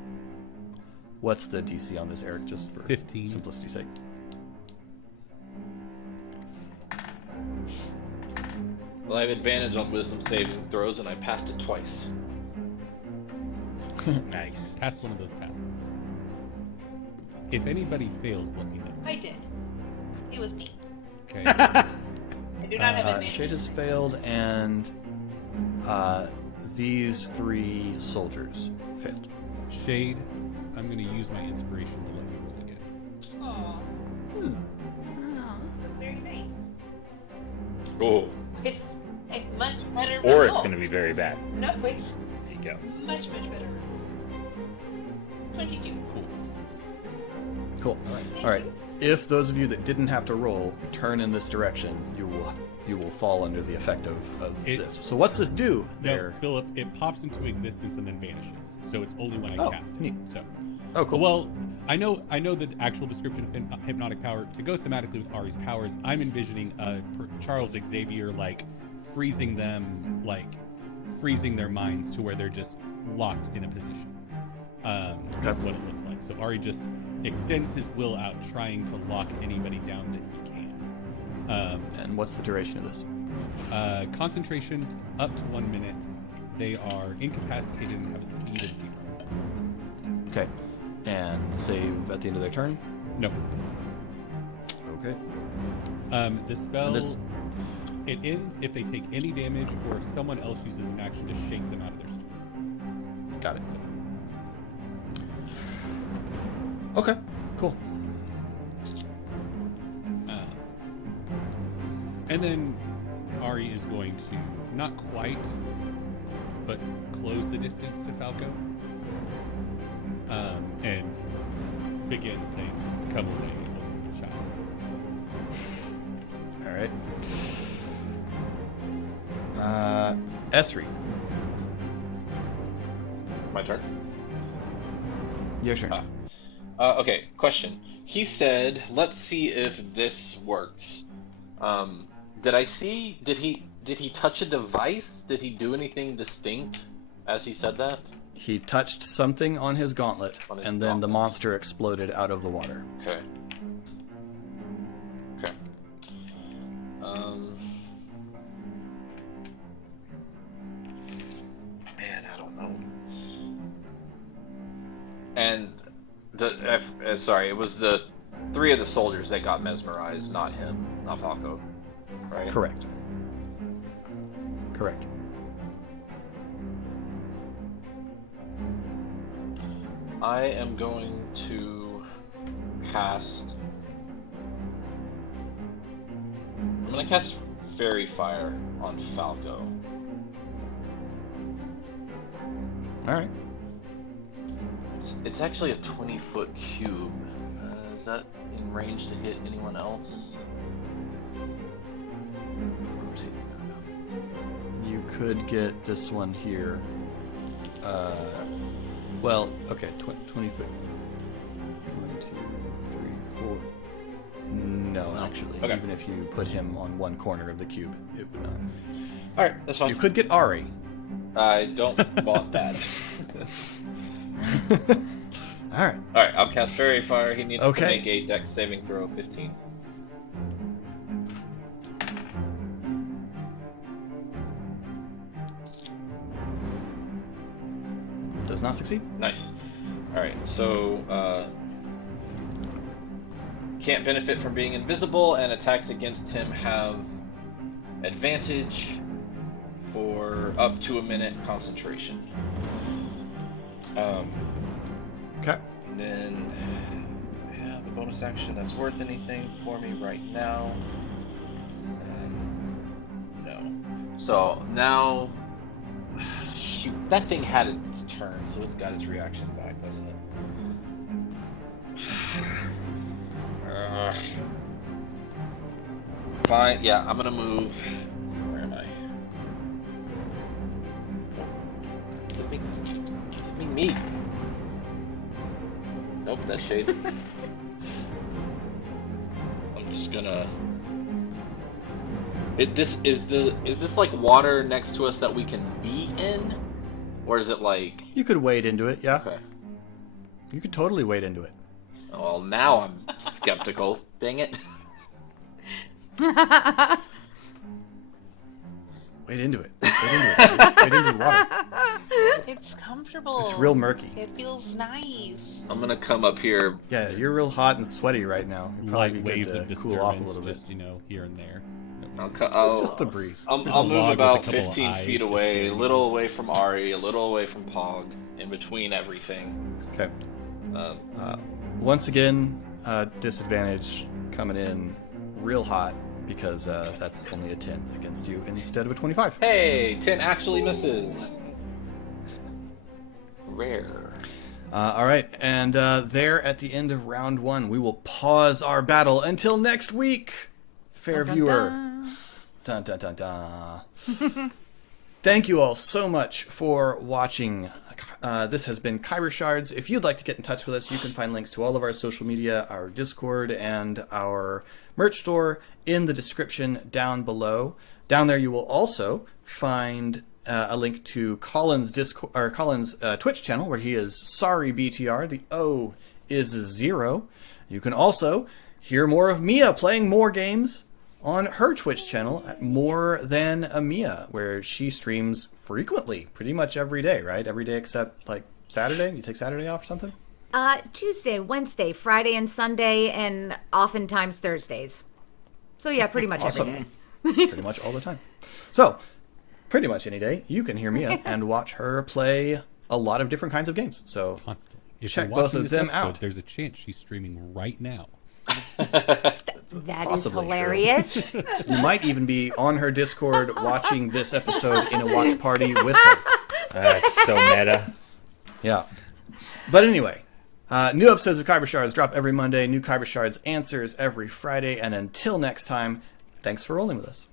What's the DC on this, Eric, just for 15. simplicity's sake? Well, I have advantage on wisdom saving throws, and I passed it twice. Nice. Pass one of those passes. If anybody fails, let me know. I did. It was me. Okay. I do not have advantage. Shade has failed, and these 3 soldiers failed. Shade, I'm going to use my inspiration to let you roll again. Aw. That's very nice. Oh. It's a much better Or it's result. going to be very bad. No, it's There you go. much better result. 22. Cool. Cool. All right. If those of you that didn't have to roll turn in this direction, you will fall under the effect of this. So what's this do No, there? Philip, it pops into existence and then vanishes. So it's only when I Oh, cast it. neat. So, Oh, cool. well, I know the actual description of hypnotic power. To go thematically with Ari's powers, I'm envisioning Charles Xavier freezing them, freezing their minds to where they're just locked in a position. That's what it looks like. So Ari just extends his will out, trying to lock anybody down that he can. And what's the duration of this? Concentration up to 1 minute. They are incapacitated and have a speed of 0. Okay. And save at the end of their turn? No. Okay. The spell, And it ends if they take any damage or if someone else uses an action to shake them out of their stupor. Got it. Okay. Cool. And then Ari is going to, not quite, but close the distance to Falco. And begin saying, "Come away, old child." All right. Esri, My turn. your turn. Okay, question. He said, "Let's see if this works." Did I see? Did he touch a device? Did he do anything distinct as he said that? He touched something on his gauntlet, On his and then the gauntlet. monster exploded out of the water. Okay. Okay. Man, I don't know. And sorry, it was the 3 of the soldiers that got mesmerized, not him, not Falco, right? Correct. Correct. I am going to cast. I'm going to cast Fairy Fire on Falco. All right. It's actually a 20-foot cube. Is that in range to hit anyone else? Rotating that You could get this one here. Well, okay, 20 foot. 1, 2, 3, 4. No, actually, Okay. even if you put him on one corner of the cube, it would not. All right, that's fine. You could get Ari. I don't want that. All right. All right, I'll cast Fairy Fire. He needs to Okay. make a Dex saving throw of 15. Does not succeed. Nice. All right, so can't benefit from being invisible, and attacks against him have advantage for up to a minute concentration. Okay. And then, yeah, the bonus action that's worth anything for me right now. No. So now, shoot, that thing had its turn, so it's got its reaction back, doesn't it? Fine. Yeah, I'm gonna move. Where am I? Give me meat. Nope, that's shade. I'm just gonna. Is this like water next to us that we can be in, or is it like? You could wade into it, yeah. Okay. You could totally wade into it. Well, now I'm skeptical. Dang it. Wade into it. Wade into it. Wade into the water. It's comfortable. It's real murky. It feels nice. I'm gonna come up here. Yeah, you're real hot and sweaty right now. It'd probably Light be waves good of to disturbance, cool off a little bit. just here and there. It's just the breeze. I'll There's a move log with a about couple of 15 eyes feet just away, a there. little away from Ari, a little away from Pog, in between everything. Okay. Um, Once again, disadvantage coming in real hot because that's only a 10 against you instead of a 25. hey, 10 actually misses. Rare. All right, and there at the end of round 1, we will pause our battle until next week. Fair Dun, dun, viewer. dun. Dun, dun, dun, dun. Thank you all so much for watching. This has been Khyber Shards. If you'd like to get in touch with us, you can find links to all of our social media, our Discord, and our merch store in the description down below. Down there, you will also find a link to Colin's Twitch channel, where he is Sorry BTR. The O is 0. You can also hear more of Mia playing more games on her Twitch channel at More Than a Mia, where she streams frequently, pretty much every day, right? Every day except like Saturday. You take Saturday off or something? Tuesday, Wednesday, Friday, and Sunday, and oftentimes Thursdays. So yeah, pretty much every day. Pretty much all the time. So, pretty much any day, you can hear Mia and watch her play a lot of different kinds of games. So, Constantly. If check you're both watching of this them episode, out. There's a chance she's streaming right now. That is Possibly true. hilarious. You might even be on her Discord watching this episode in a watch party with her. That's so meta. Yeah. But anyway, new episodes of Khyber Shards drop every Monday. New Khyber Shards answers every Friday. And until next time, thanks for rolling with us.